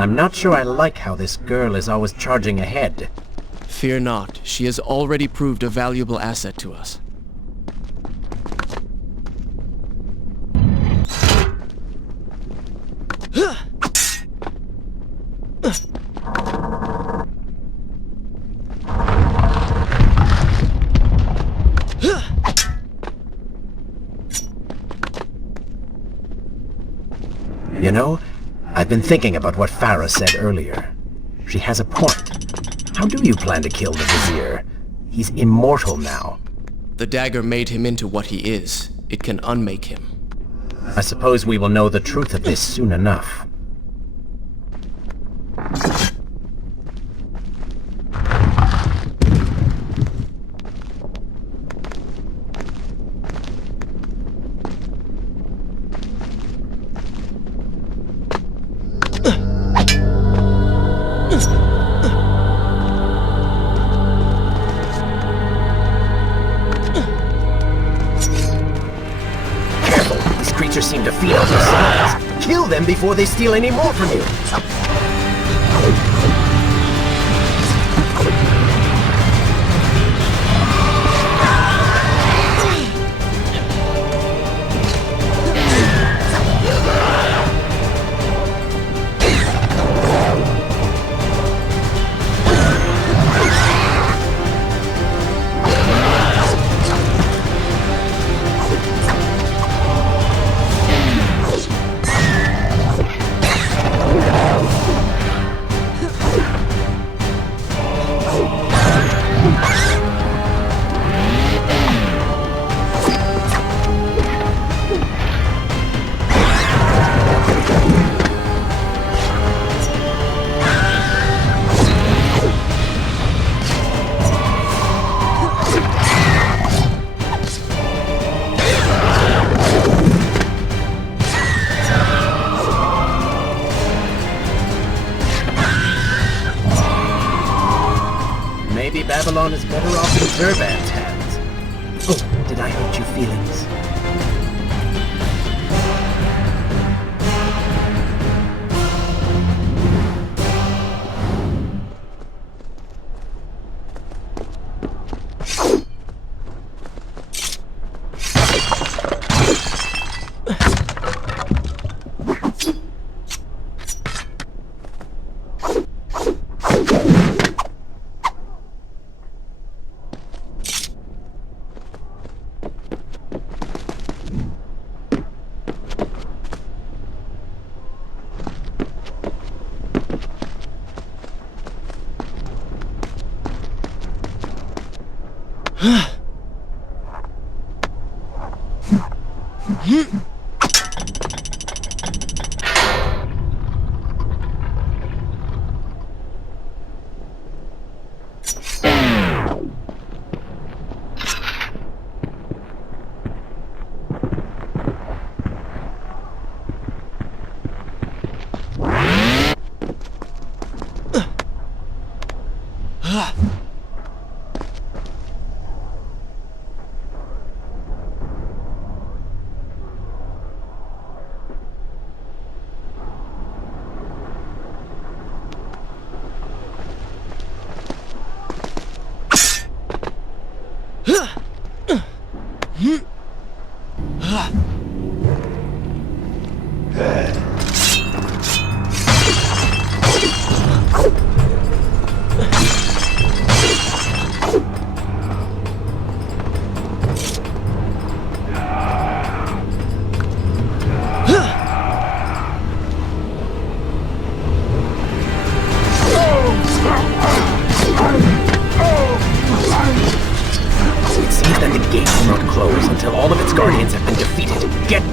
I'm not sure I like how this girl is always charging ahead. Fear not, she has already proved a valuable asset to us. You know, I've been thinking about what Farah said earlier. She has a point. How do you plan to kill the Vizier? He's immortal now. The dagger made him into what he is. It can unmake him. I suppose we will know the truth of this soon enough. Seem to feed on their sides. Kill them before they steal any more from you. Maybe Babylon is better off in Zurban's hands. Oh, did I hurt your feelings?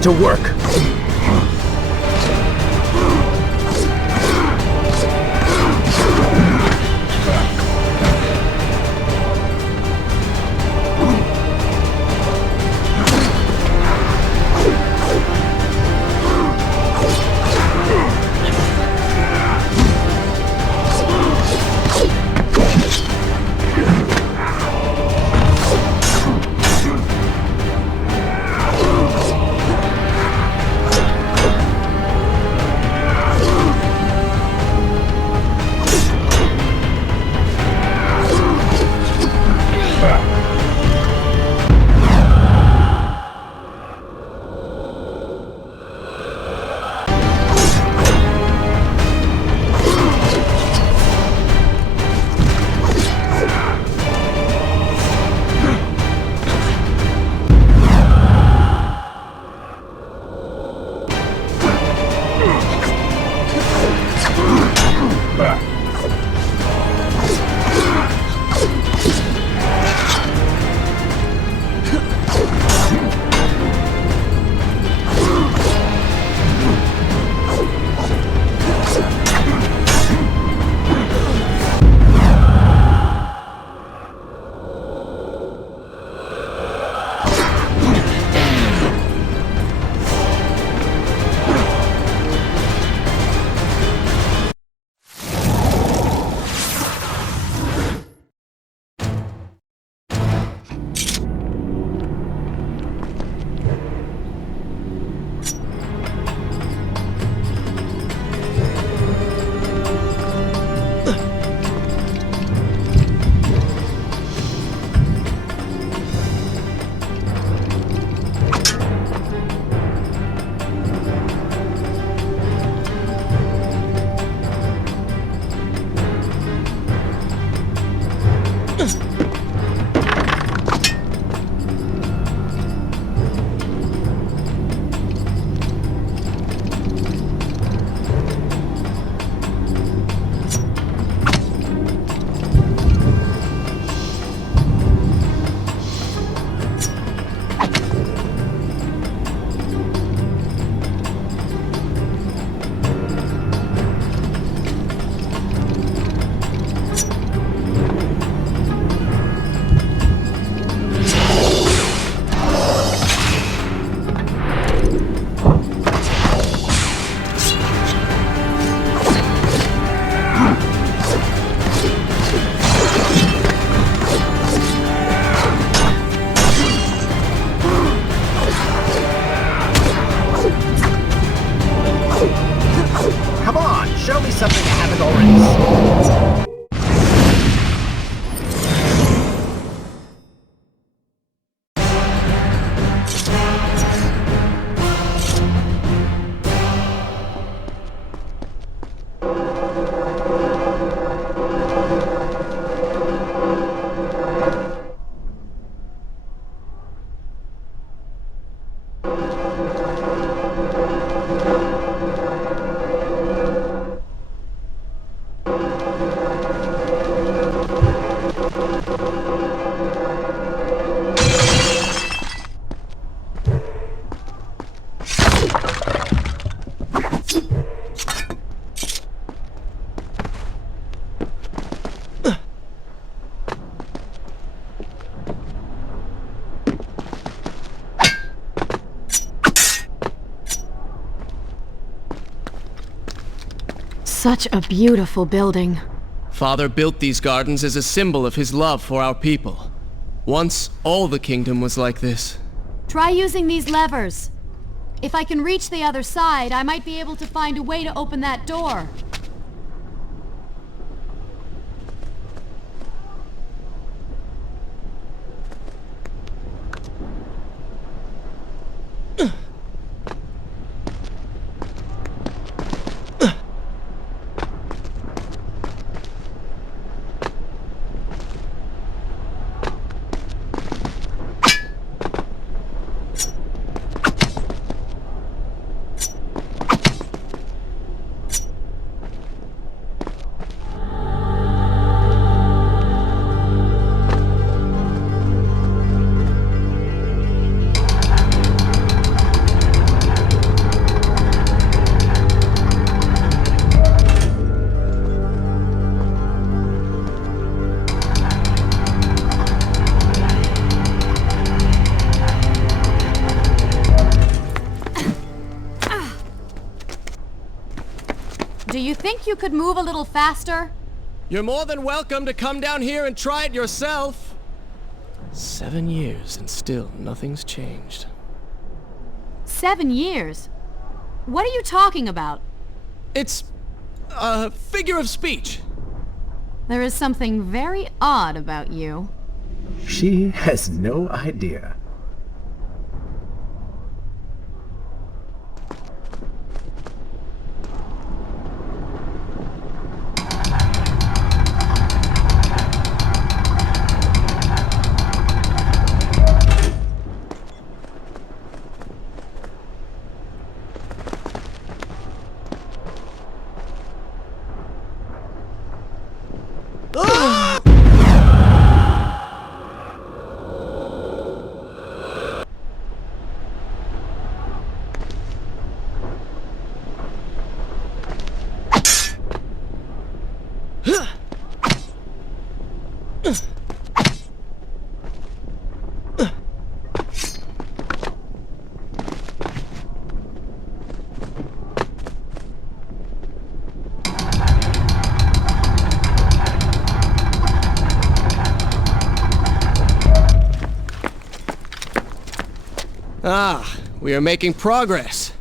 To work. Such a beautiful building. Father built these gardens as a symbol of his love for our people. Once, all the kingdom was like this. Try using these levers. If I can reach the other side, I might be able to find a way to open that door. Do you think you could move a little faster? You're more than welcome to come down here and try it yourself. 7 years and still nothing's changed. 7 years? What are you talking about? It's a figure of speech. There is something very odd about you. She has no idea. Ah, we are making progress.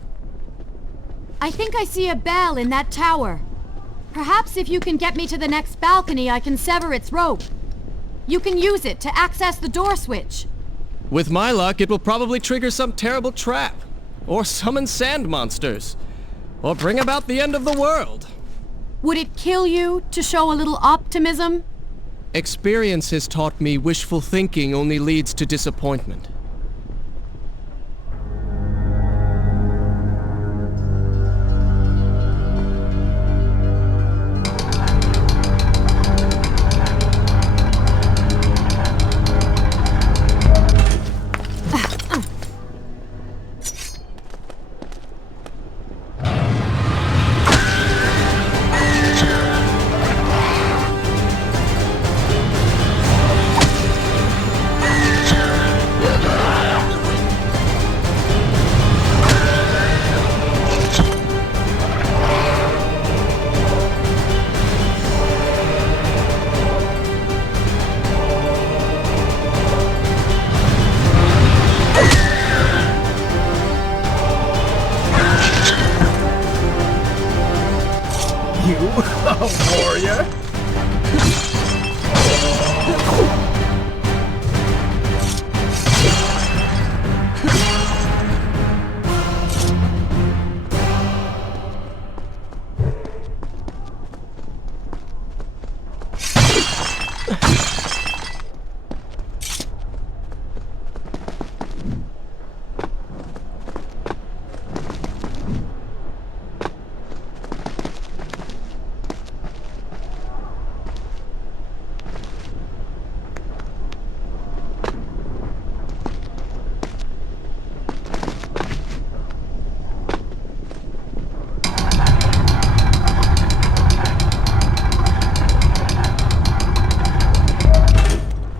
I think I see a bell in that tower. Perhaps if you can get me to the next balcony, I can sever its rope. You can use it to access the door switch. With my luck, it will probably trigger some terrible trap. Or summon sand monsters. Or bring about the end of the world. Would it kill you to show a little optimism? Experience has taught me wishful thinking only leads to disappointment.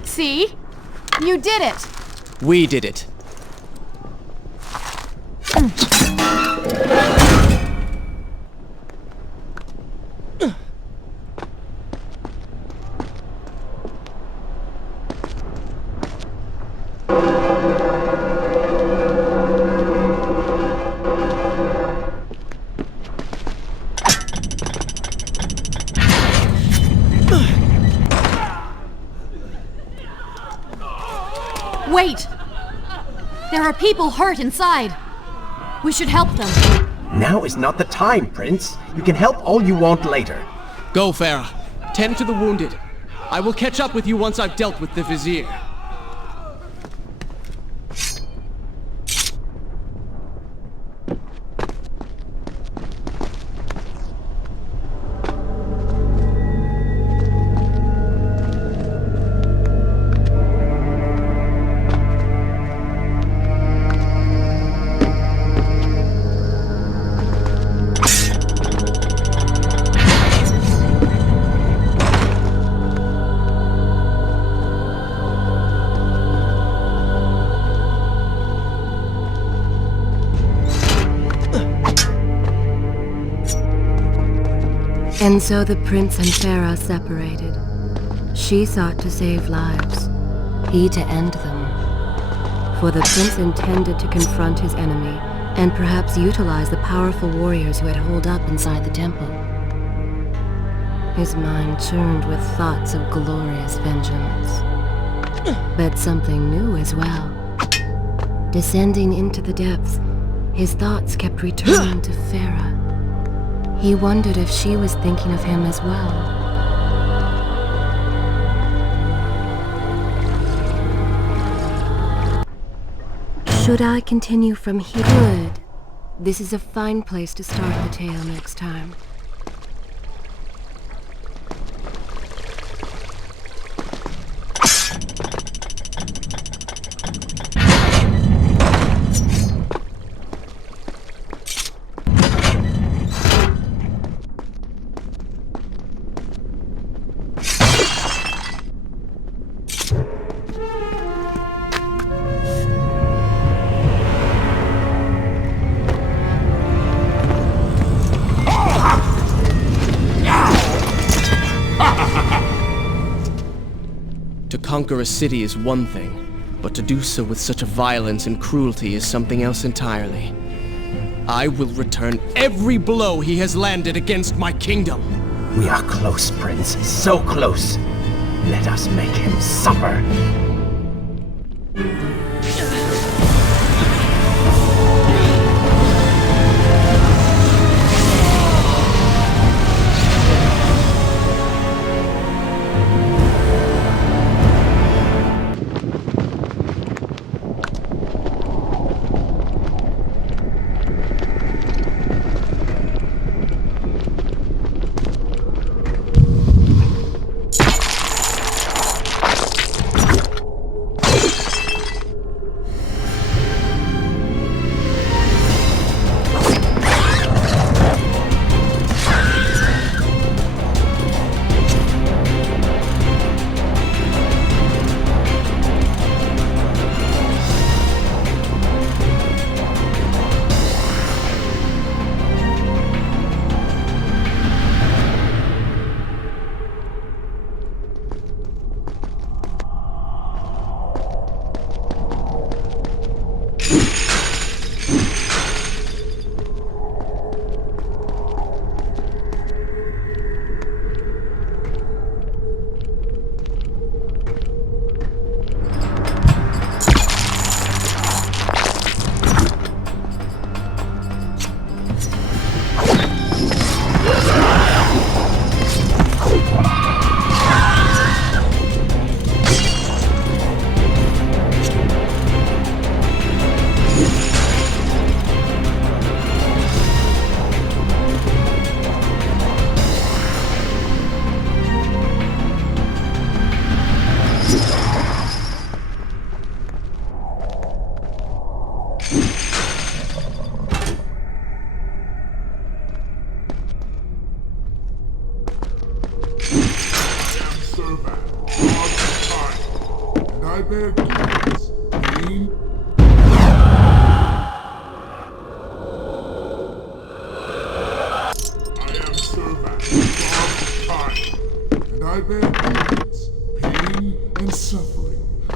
See? You did it! We did it. Wait! There are people hurt inside. We should help them. Now is not the time, Prince. You can help all you want later. Go, Farah. Tend to the wounded. I will catch up with you once I've dealt with the Vizier. And so the prince and Farah separated. She sought to save lives, he to end them. For the prince intended to confront his enemy and perhaps utilize the powerful warriors who had holed up inside the temple. His mind churned with thoughts of glorious vengeance. But something new as well. Descending into the depths, his thoughts kept returning to Farah. He wondered if she was thinking of him as well. Should I continue from here? Good. This is a fine place to start the tale next time. conquer a city is one thing, but to do so with such a violence and cruelty is something else entirely. I will return every blow he has landed against my kingdom. We are close, Prince. So close. Let us make him suffer.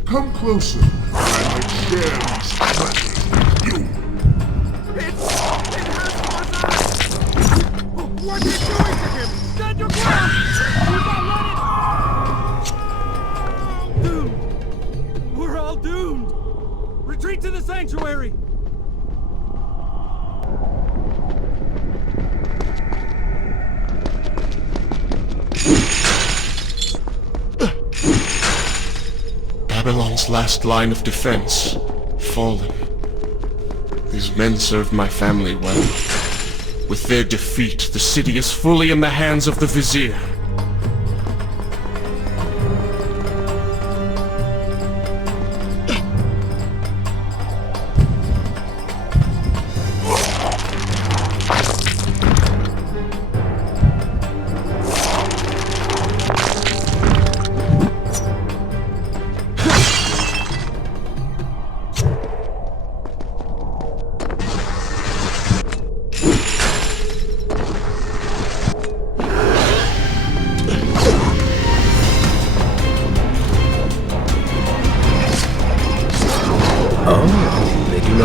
Come closer, and I may share these pleasures with you. It has What are you doing to him? Stand your ground! Do not let it... Doomed! We're all doomed! Retreat to the sanctuary! Babylon's last line of defense, fallen. These men served my family well. With their defeat, the city is fully in the hands of the Vizier.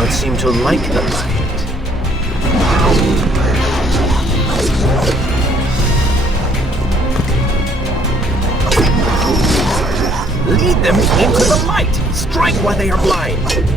Seem to like the light. Lead them into the light! Strike while they are blind!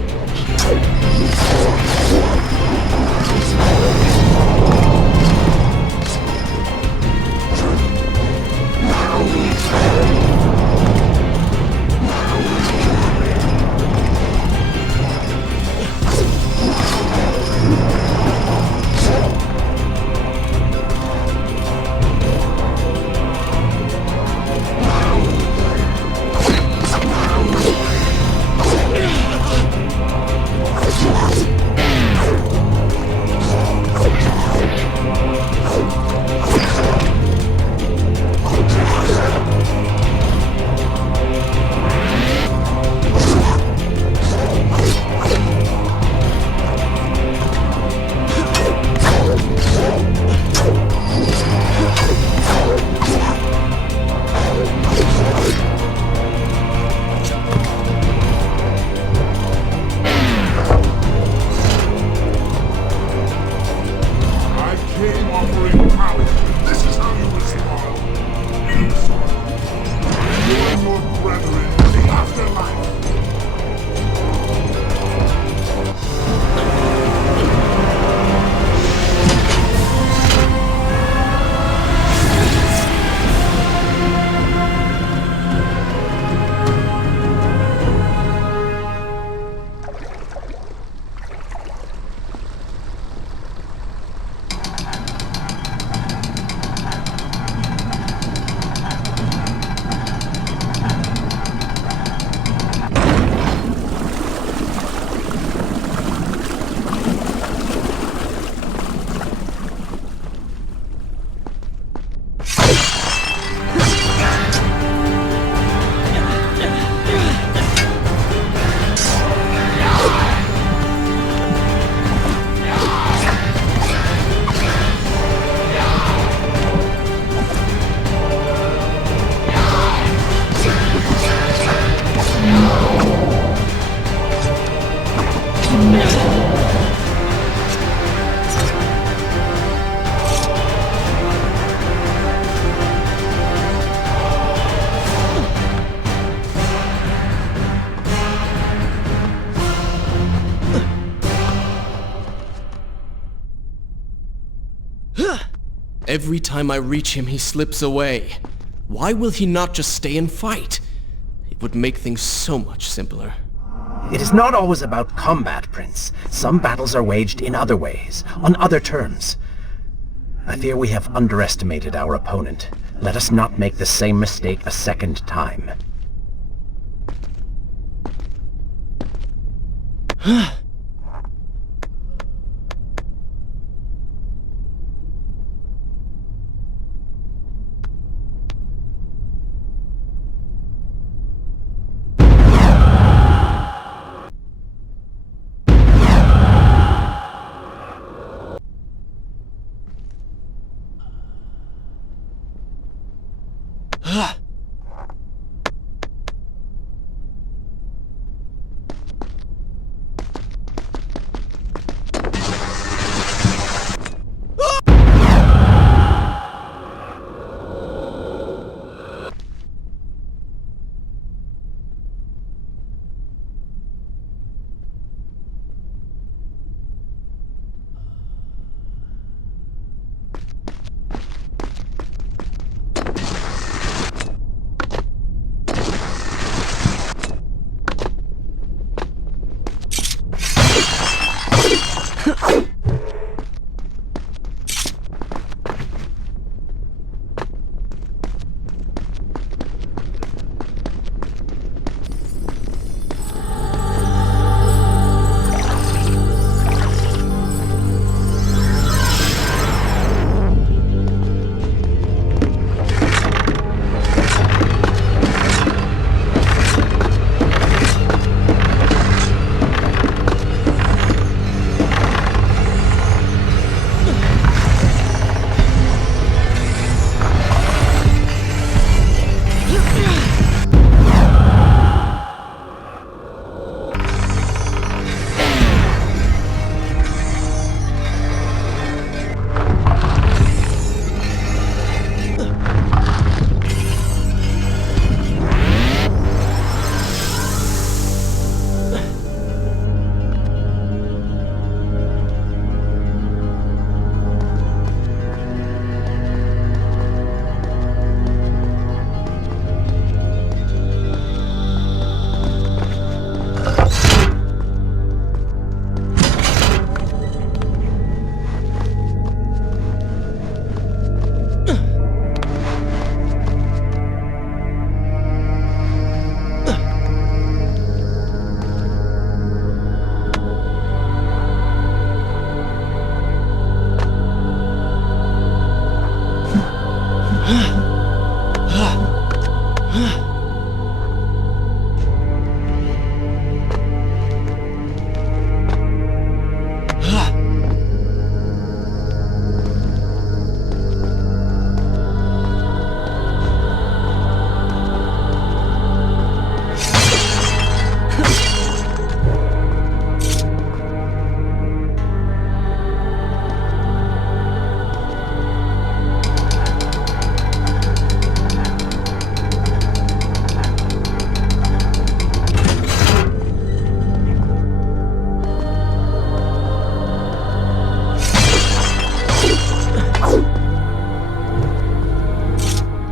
Every time I reach him, he slips away. Why will he not just stay and fight? It would make things so much simpler. It is not always about combat, Prince. Some battles are waged in other ways, on other terms. I fear we have underestimated our opponent. Let us not make the same mistake a second time.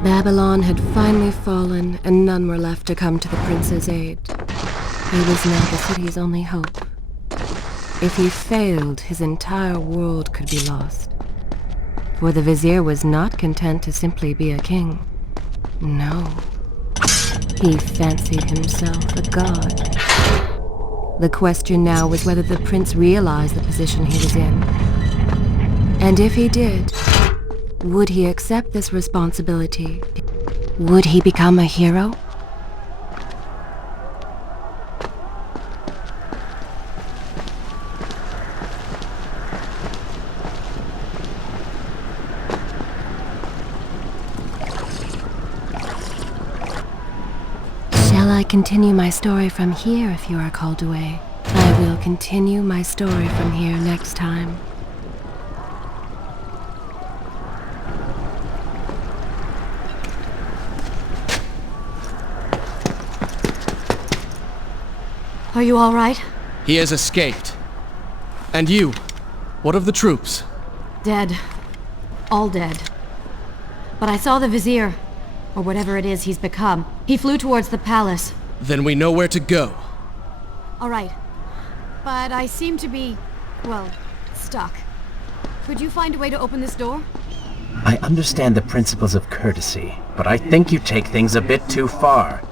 Babylon had finally fallen, and none were left to come to the prince's aid. He was now the city's only hope. If he failed, his entire world could be lost. For the Vizier was not content to simply be a king. No. He fancied himself a god. The question now was whether the prince realized the position he was in. And if he did, would he accept this responsibility? Would he become a hero? Shall I continue my story from here if you are called away? I will continue my story from here next time. Are you all right? He has escaped. And you? What of the troops? Dead. All dead. But I saw the Vizier, or whatever it is he's become. He flew towards the palace. Then we know where to go. All right. But I seem to be, well, stuck. Could you find a way to open this door? I understand the principles of courtesy, but I think you take things a bit too far.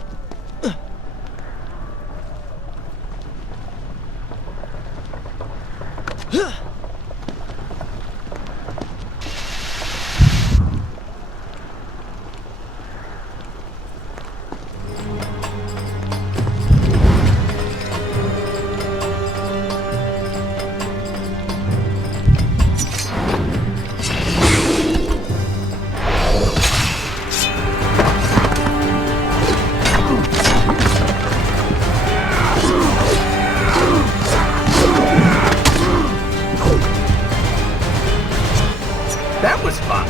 That was fun.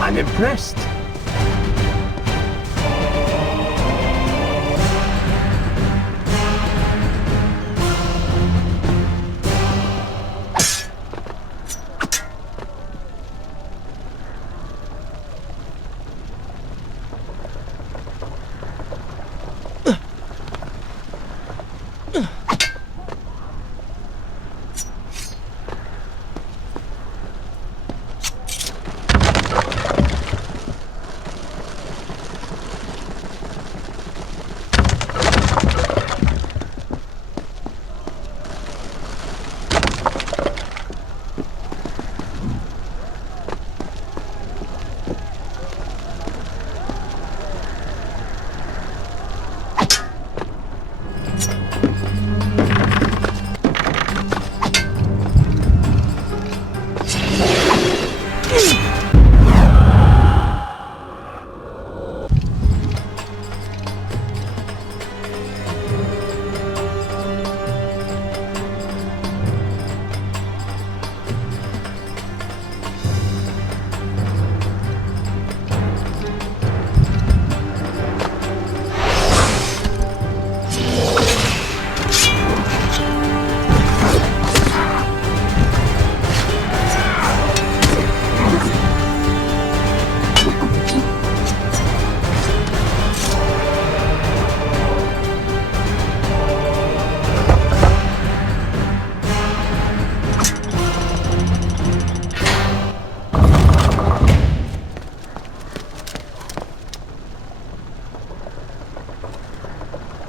I'm impressed.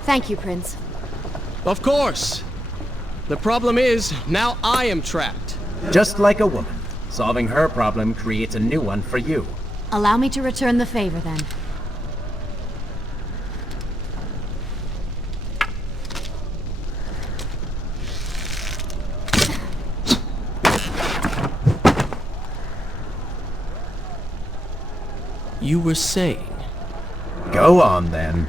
Thank you, Prince. Of course. The problem is, now I am trapped. Just like a woman, solving her problem creates a new one for you. Allow me to return the favor, then. You were saying? Go on, then.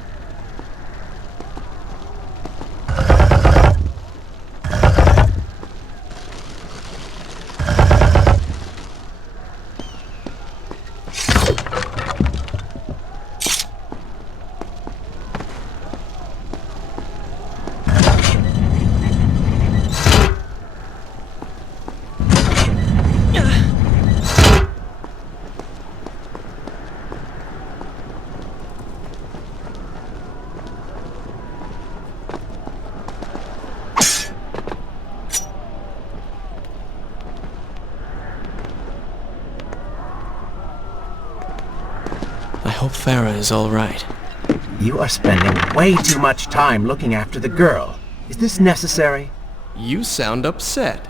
I hope Farah is all right. You are spending way too much time looking after the girl. Is this necessary? You sound upset.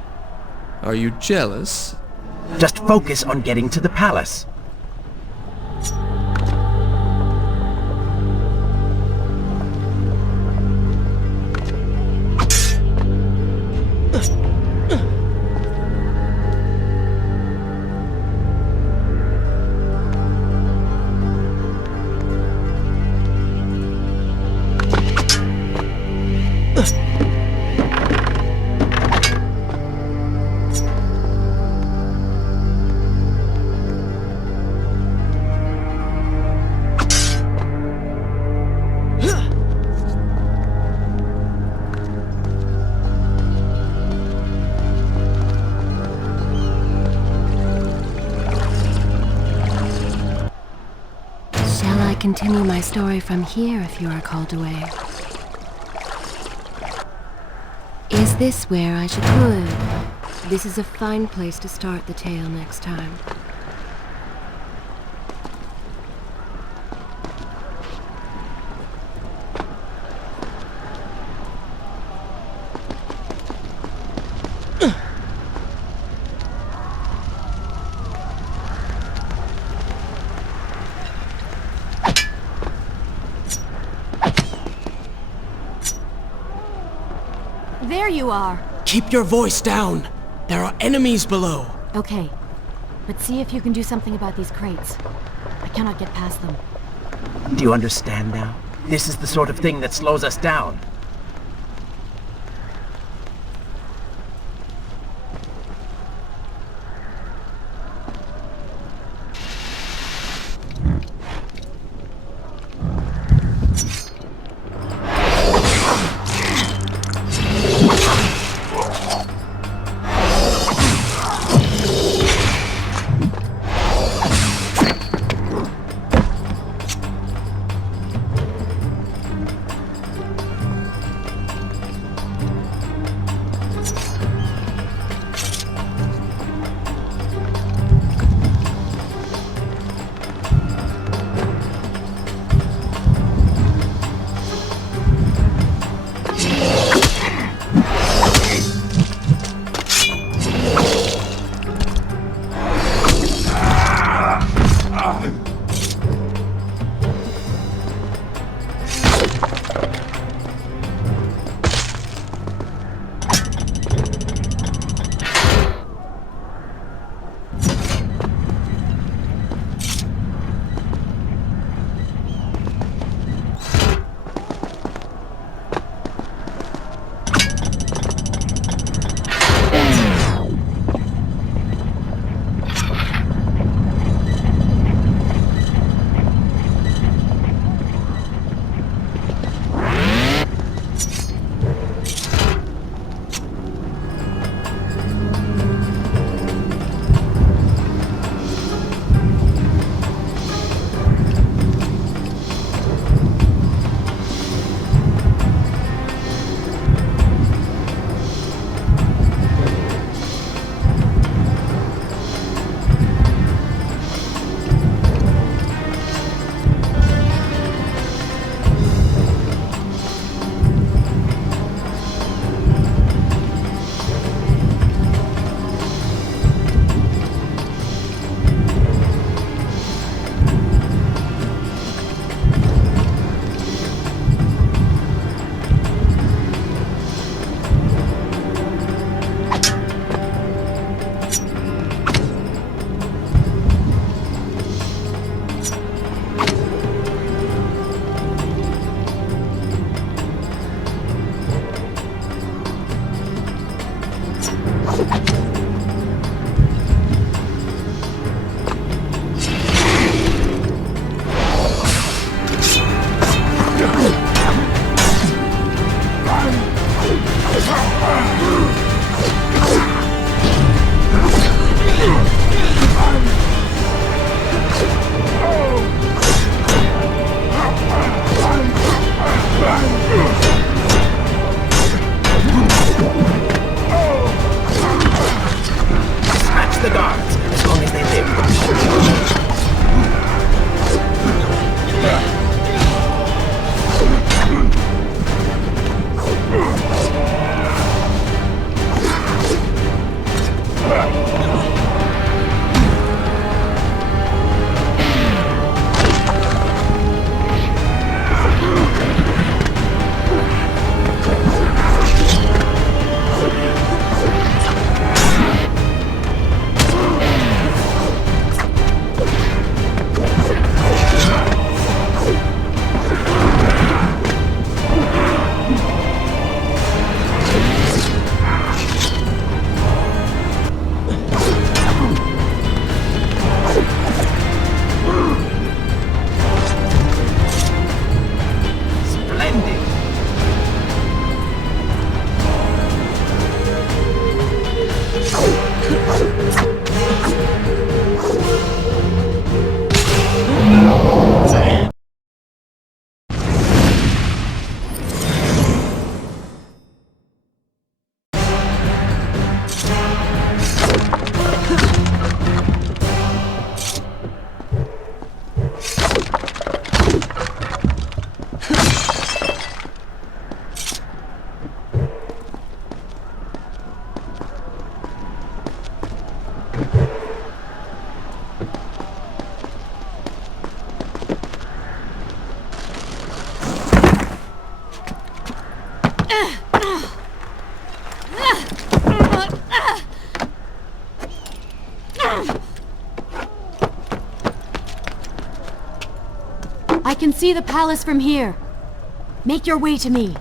Are you jealous? Just focus on getting to the palace. Continue my story from here if you are called away. Is this where I should put? This is a fine place to start the tale next time. There you are! Keep your voice down! There are enemies below! Okay, but see if you can do something about these crates. I cannot get past them. Do you understand now? This is the sort of thing that slows us down. I can see the palace from here. Make your way to me.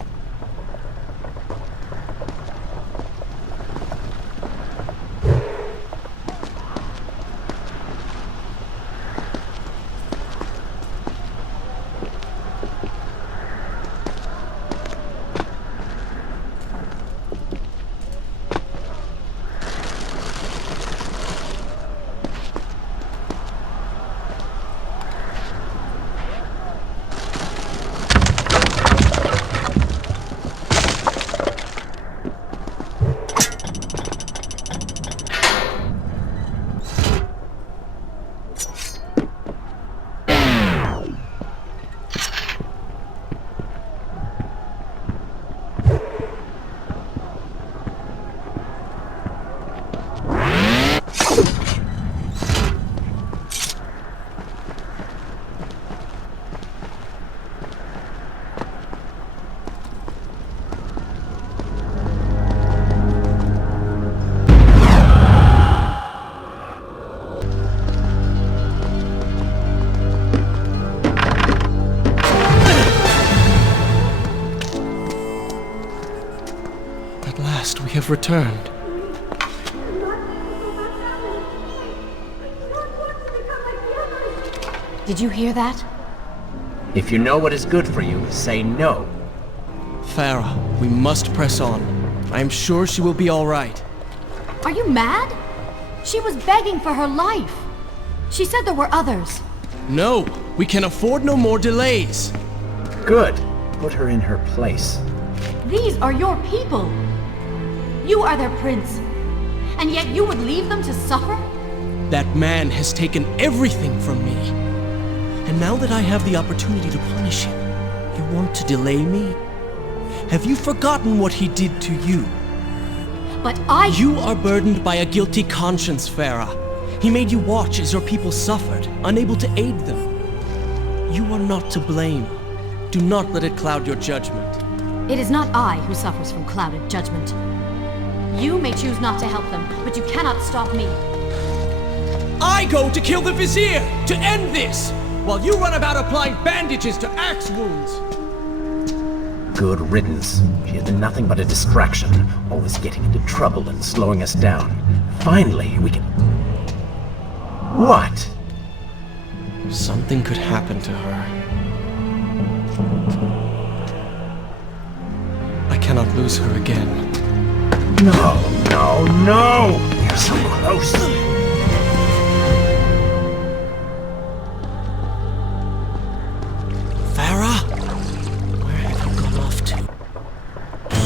We have returned. Did you hear that? If you know what is good for you, say no. Farah, we must press on. I am sure she will be all right. Are you mad? She was begging for her life. She said there were others. No, we can afford no more delays. Good. Put her in her place. These are your people. You are their prince. And yet you would leave them to suffer? That man has taken everything from me. And now that I have the opportunity to punish him, you want to delay me? Have you forgotten what he did to you? But You are burdened by a guilty conscience, Farah. He made you watch as your people suffered, unable to aid them. You are not to blame. Do not let it cloud your judgment. It is not I who suffers from clouded judgment. You may choose not to help them, but you cannot stop me. I go to kill the Vizier, to end this, while you run about applying bandages to axe wounds. Good riddance. She has been nothing but a distraction, always getting into trouble and slowing us down. Finally, we can... What? Something could happen to her. I cannot lose her again. No, no, no! You're so close! Farah? Where have you gone off to?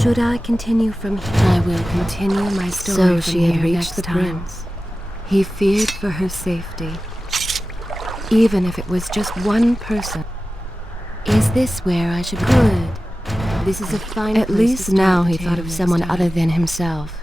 Should I continue from here? I will continue my story. So she had reached the prince. He feared for her safety. Even if it was just one person. Is this where I should go? Good. This is a fine place. At least now he thought of someone other than himself.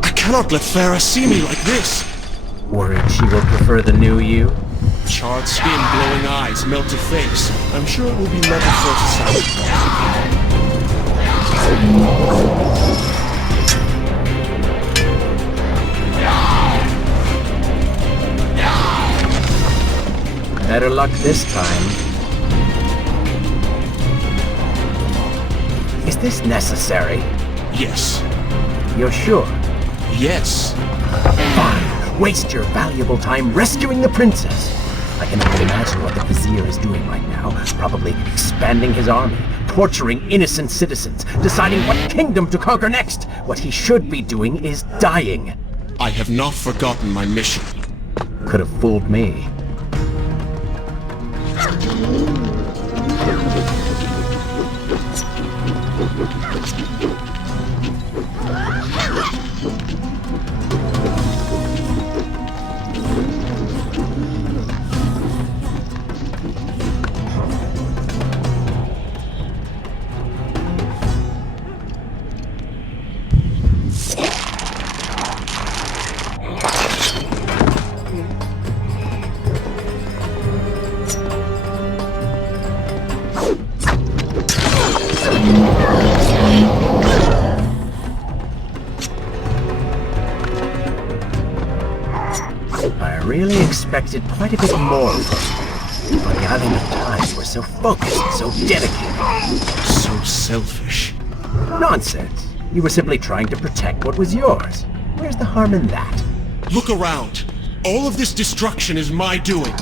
I cannot let Farah see me like this. Worried she will prefer the new you? Charred skin, glowing eyes, melted face. I'm sure it will be love at first sight. Better luck this time. Is this necessary? Yes. You're sure? Yes. Fine. Waste your valuable time rescuing the princess. I can only imagine what the Vizier is doing right now. Probably expanding his army, torturing innocent citizens, deciding what kingdom to conquer next. What he should be doing is dying. I have not forgotten my mission. Could have fooled me. I really expected quite a bit more from you. On the Island of Time, we're so focused, so dedicated. So selfish. Nonsense. You were simply trying to protect what was yours. Where's the harm in that? Look around. All of this destruction is my doing.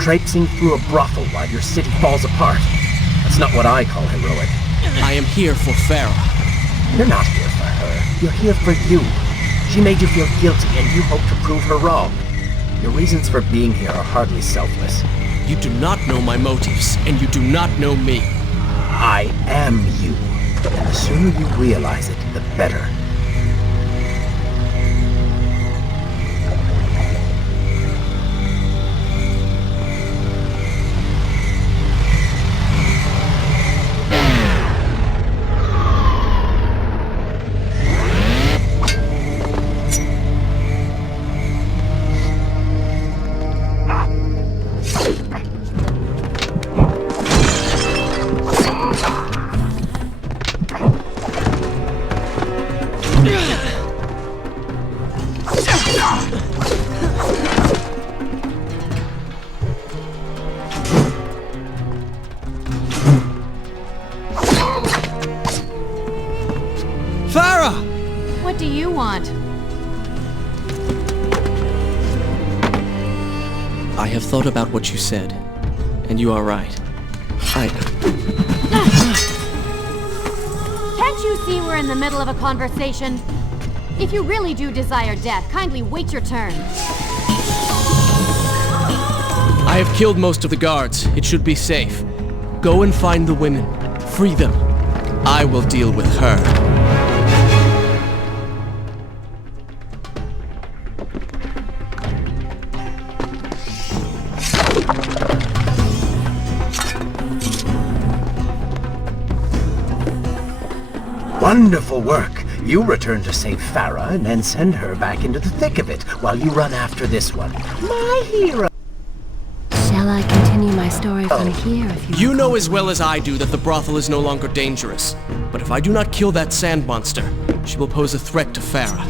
Traipsing through a brothel while your city falls apart. That's not what I call heroic. I am here for Farah. You're not here for her. You're here for you. She made you feel guilty and you hope to prove her wrong. Your reasons for being here are hardly selfless. You do not know my motives, and you do not know me. I am you. And the sooner you realize it, the better. Farah! What do you want? I have thought about what you said, and you are right. Can't you see we're in the middle of a conversation? If you really do desire death, kindly wait your turn. I have killed most of the guards. It should be safe. Go and find the women. Free them. I will deal with her. Wonderful work. You return to save Farah and then send her back into the thick of it while you run after this one. My hero. Shall I continue my story from here if You recall? know as well as I do that the brothel is no longer dangerous. But if I do not kill that sand monster, she will pose a threat to Farah.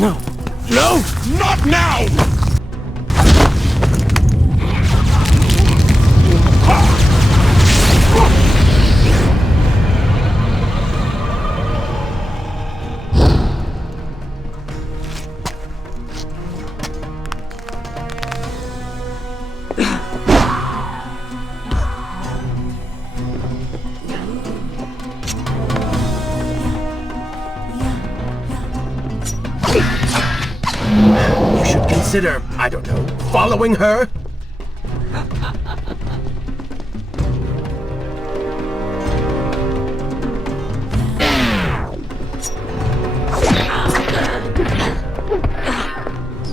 No! No! Not now! You should consider, I don't know, following her?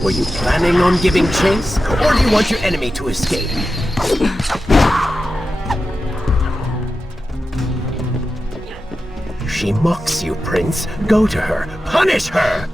Were you planning on giving chase, or do you want your enemy to escape? She mocks you, Prince. Go to her. Punish her!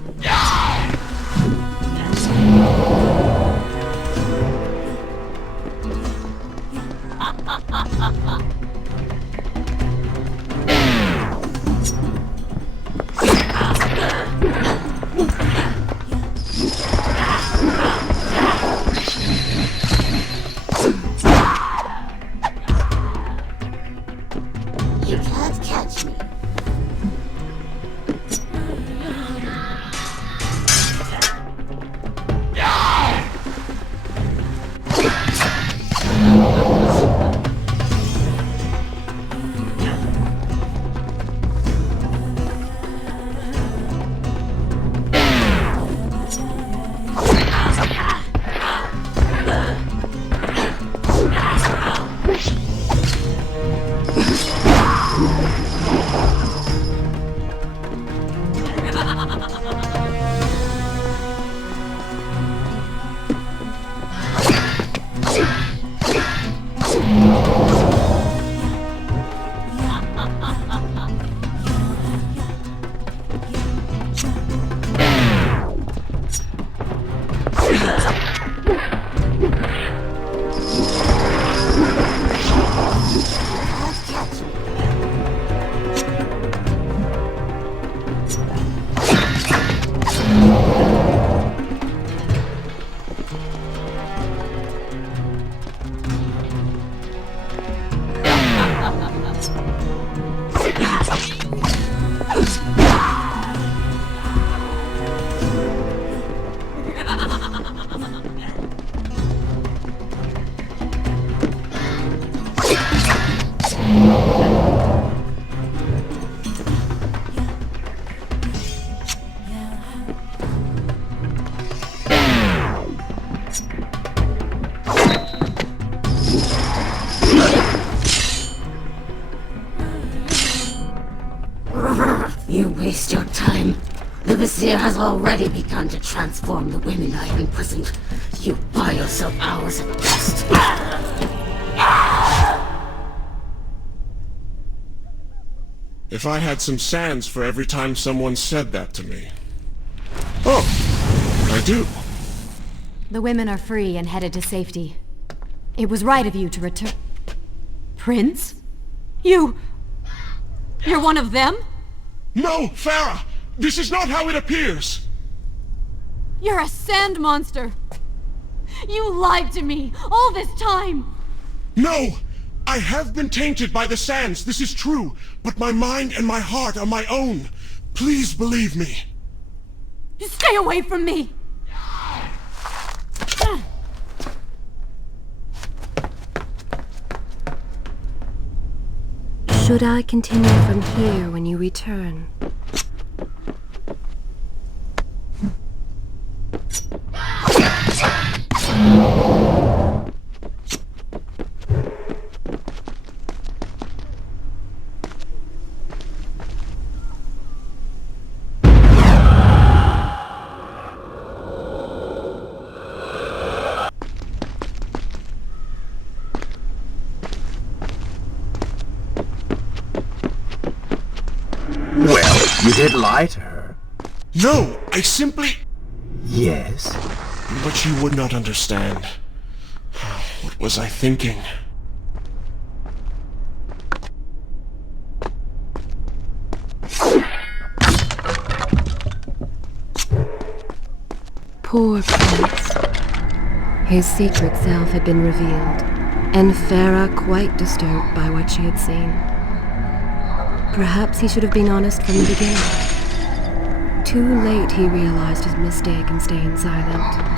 You can't catch me. You waste your time. The Vizier has already begun to transform the women I have imprisoned. You buy yourself hours at best. If I had some sands for every time someone said that to me. Oh, I do. The women are free and headed to safety. It was right of you to return... Prince? You're one of them? No, Farah! This is not how it appears! You're a sand monster! You lied to me all this time! No! I have been tainted by the sands, this is true, but my mind and my heart are my own. Please believe me. Stay away from me! Should I continue from here when you return? Well, you did lie to her. No, I simply... Yes. But she would not understand. What was I thinking? Poor Prince. His secret self had been revealed, and Farah quite disturbed by what she had seen. Perhaps he should have been honest from the beginning. Too late he realized his mistake in staying silent.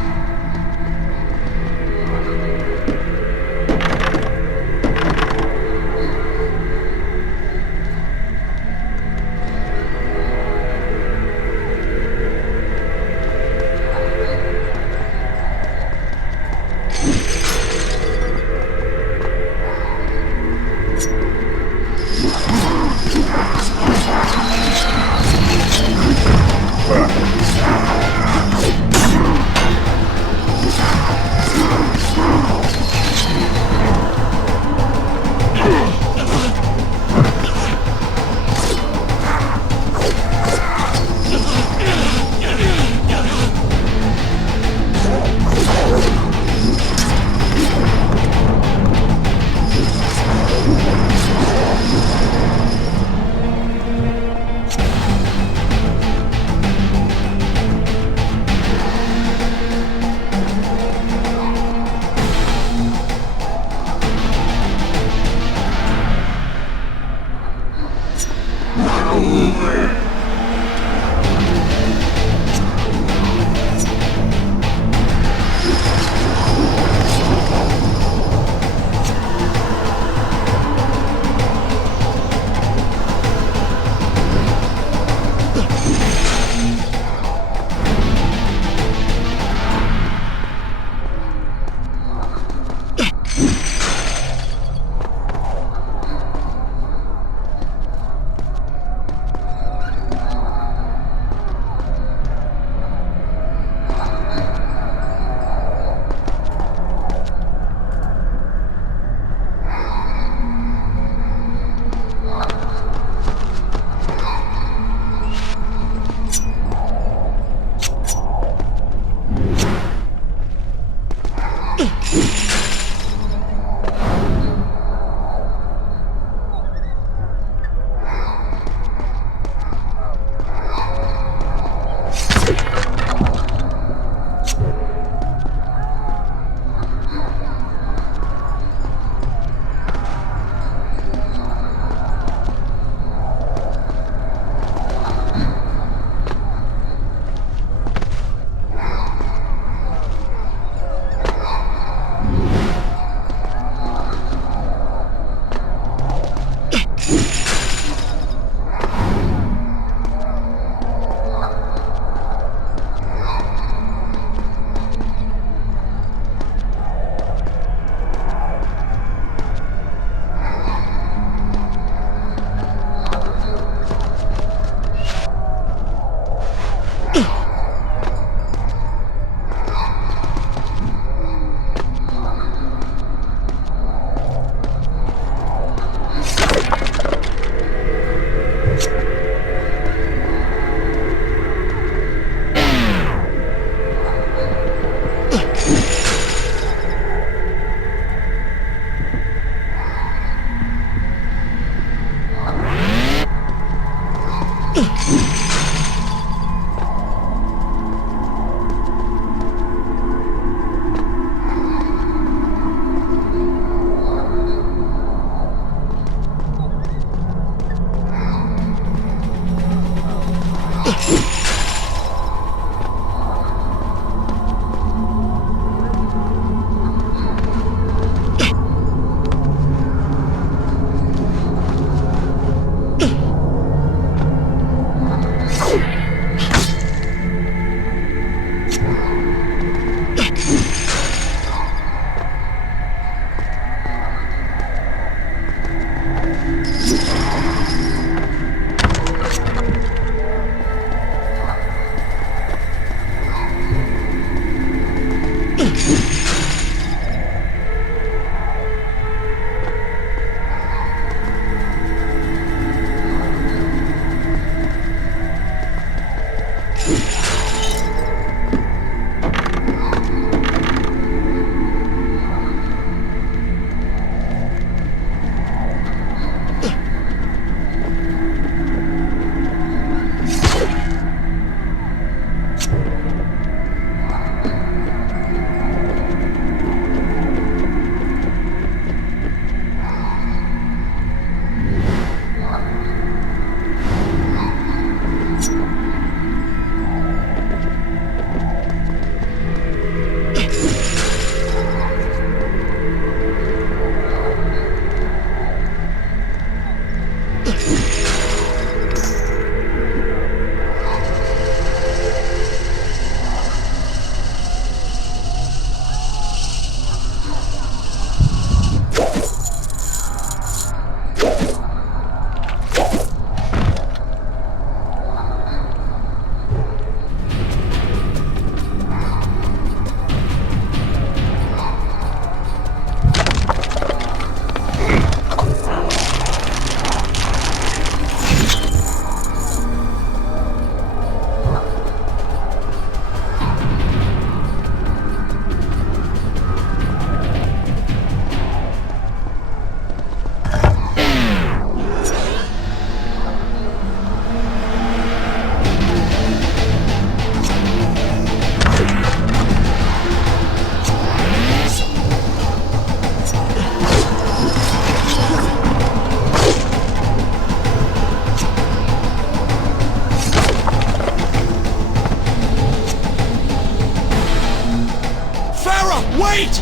Wait!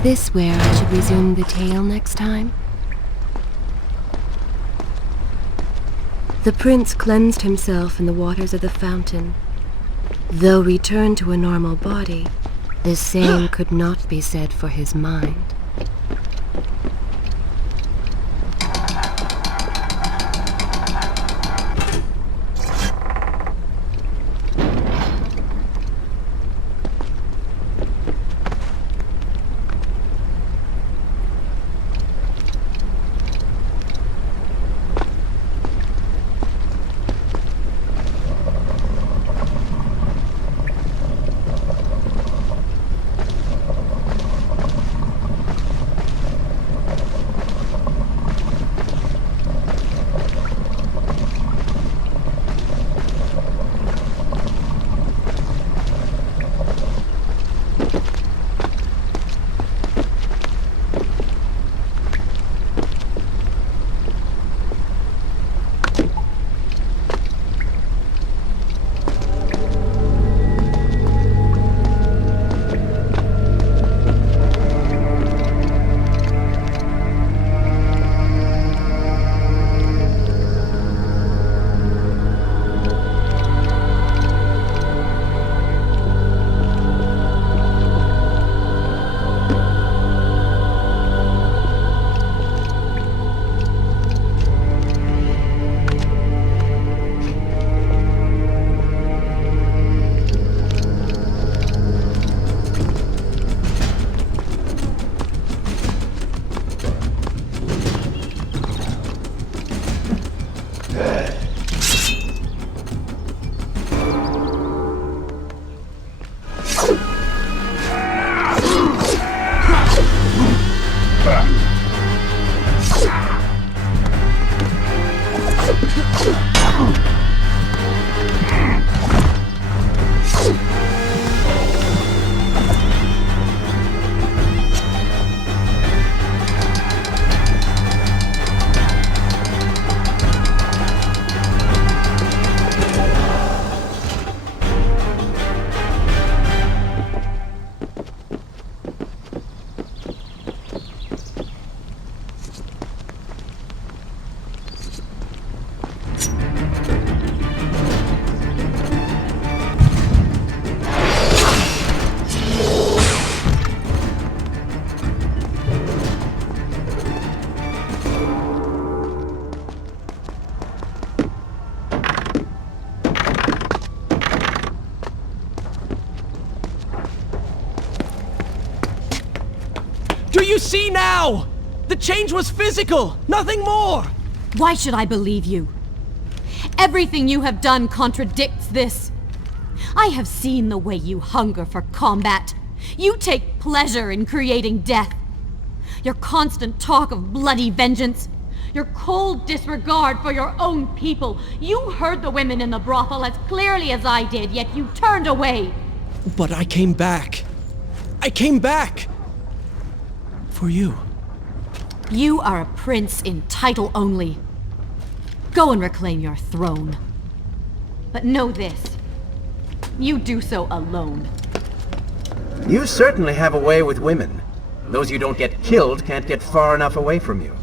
Is this where I should resume the tale next time? The prince cleansed himself in the waters of the fountain. Though returned to a normal body, the same could not be said for his mind. Do you see now? The change was physical, nothing more! Why should I believe you? Everything you have done contradicts this. I have seen the way you hunger for combat. You take pleasure in creating death. Your constant talk of bloody vengeance. Your cold disregard for your own people. You heard the women in the brothel as clearly as I did, yet you turned away. But I came back. I came back! For you. You are a prince in title only. Go and reclaim your throne. But know this. You do so alone. You certainly have a way with women. Those you don't get killed can't get far enough away from you.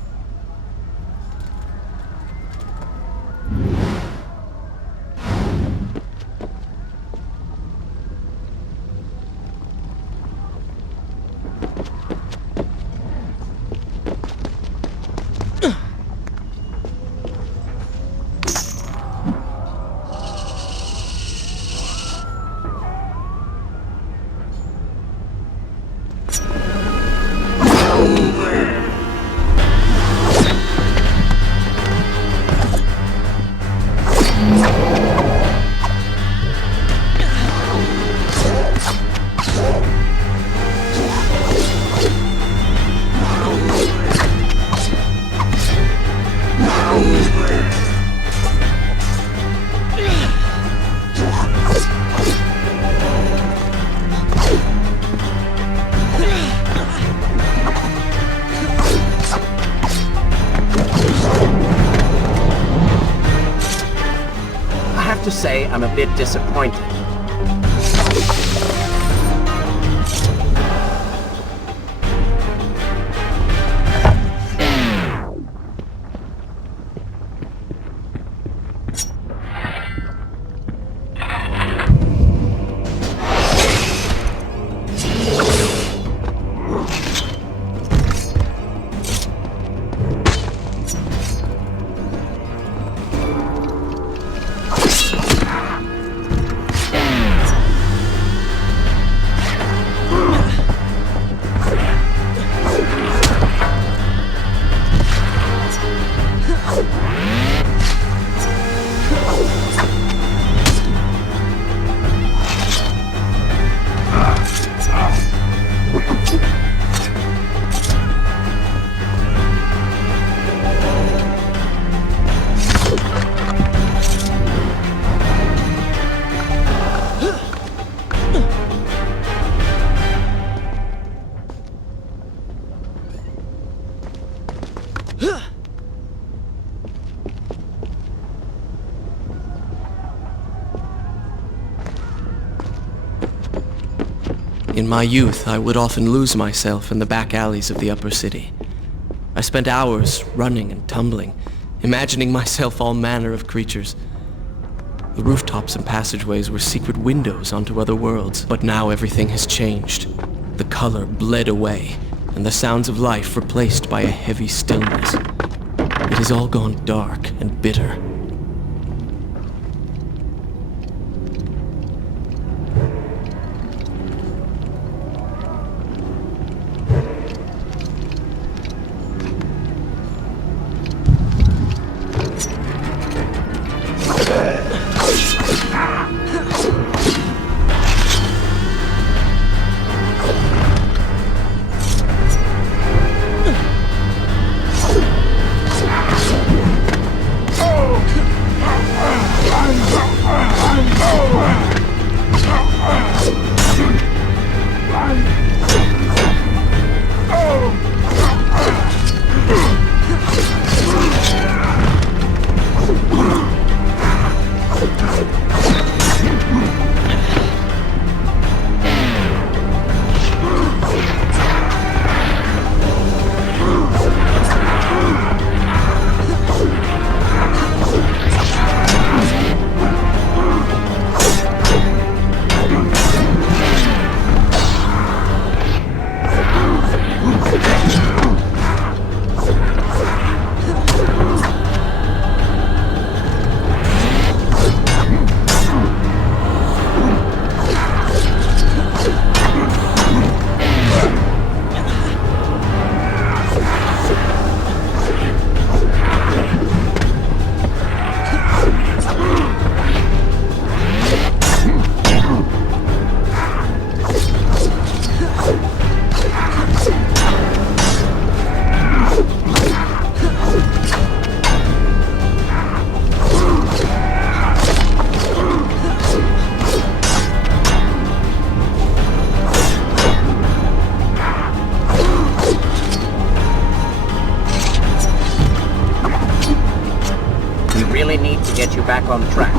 To say I'm a bit disappointed. In my youth, I would often lose myself in the back alleys of the upper city. I spent hours running and tumbling, imagining myself all manner of creatures. The rooftops and passageways were secret windows onto other worlds, but now everything has changed. The color bled away, and the sounds of life replaced by a heavy stillness. It has all gone dark and bitter. I need to get you back on track.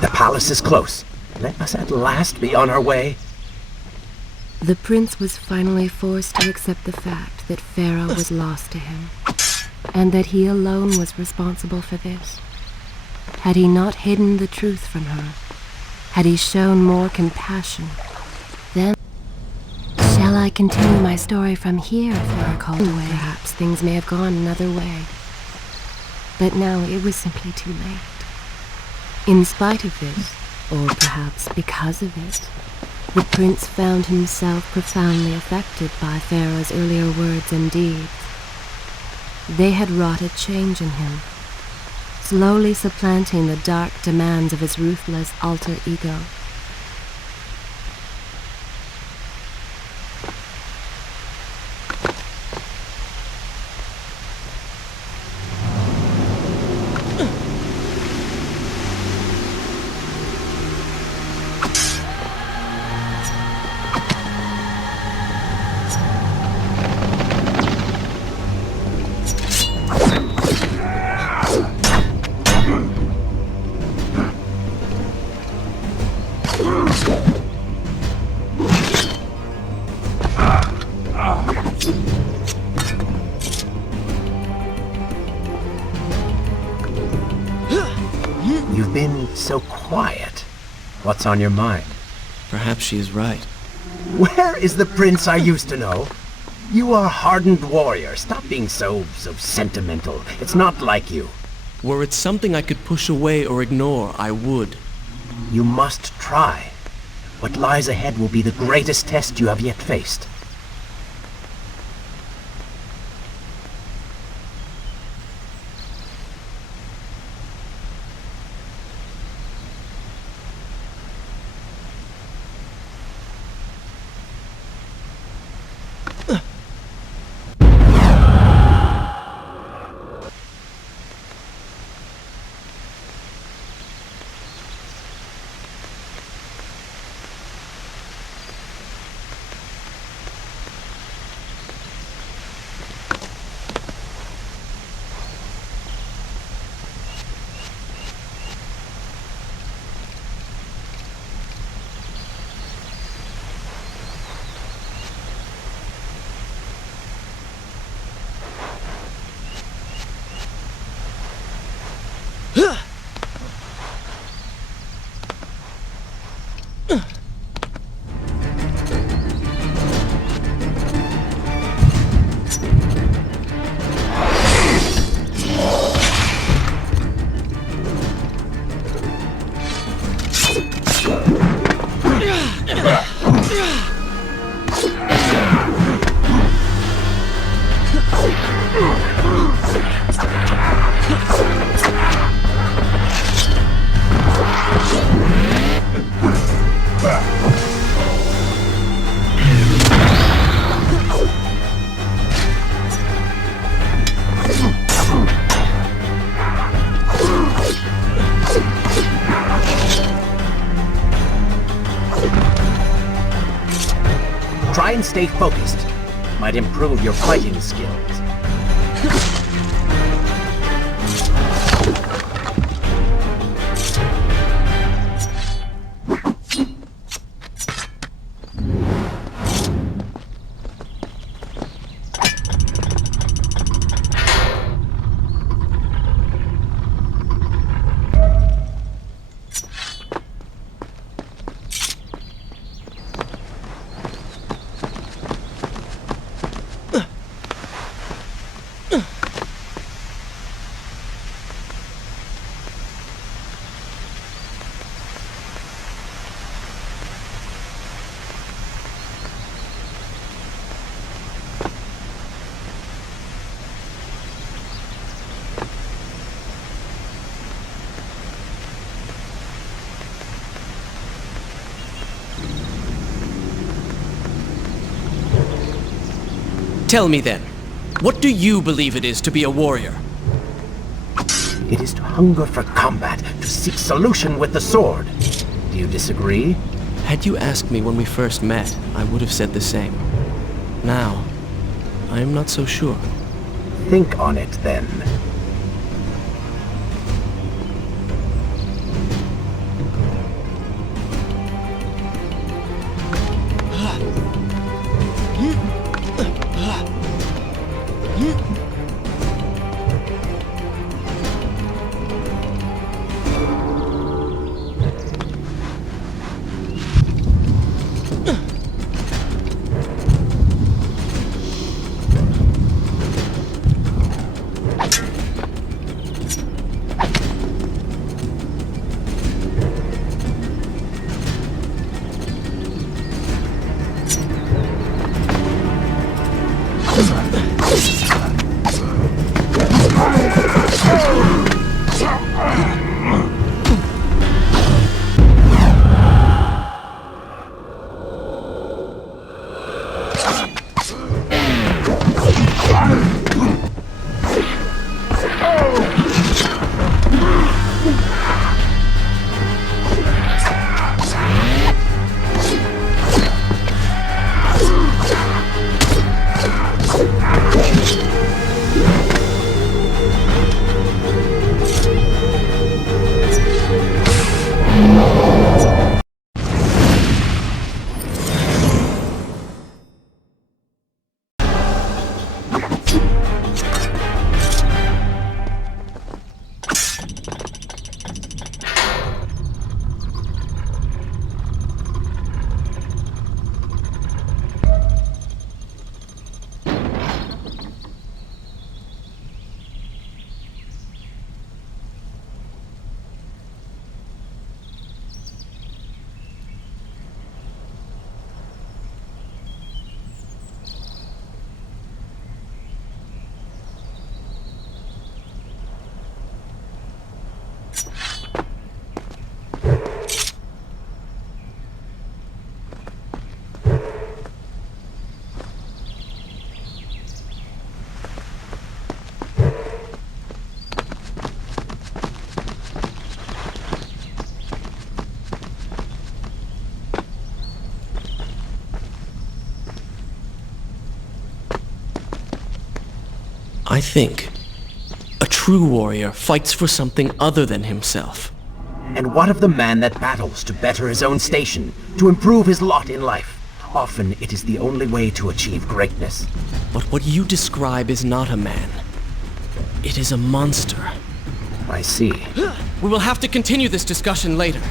The palace is close. Let us at last be on our way. The prince was finally forced to accept the fact that Farah was lost to him, and that he alone was responsible for this. Had he not hidden the truth from her, had he shown more compassion, then... Shall I continue my story from here, Farah called away? Perhaps things may have gone another way. But now it was simply too late. In spite of this, or perhaps because of it, the prince found himself profoundly affected by Farah's earlier words and deeds. They had wrought a change in him, slowly supplanting the dark demands of his ruthless alter ego. You've been so quiet. What's on your mind? Perhaps she is right. Where is the prince I used to know? You are a hardened warrior. Stop being so sentimental. It's not like you. Were it something I could push away or ignore, I would. You must try. What lies ahead will be the greatest test you have yet faced. Try and stay focused. Might improve your fighting skills. Tell me then, what do you believe it is to be a warrior? It is to hunger for combat, to seek solution with the sword. Do you disagree? Had you asked me when we first met, I would have said the same. Now, I am not so sure. Think on it, then. I think a true warrior fights for something other than himself. And what of the man that battles to better his own station, to improve his lot in life? Often it is the only way to achieve greatness. But what you describe is not a man. It is a monster. I see. We will have to continue this discussion later.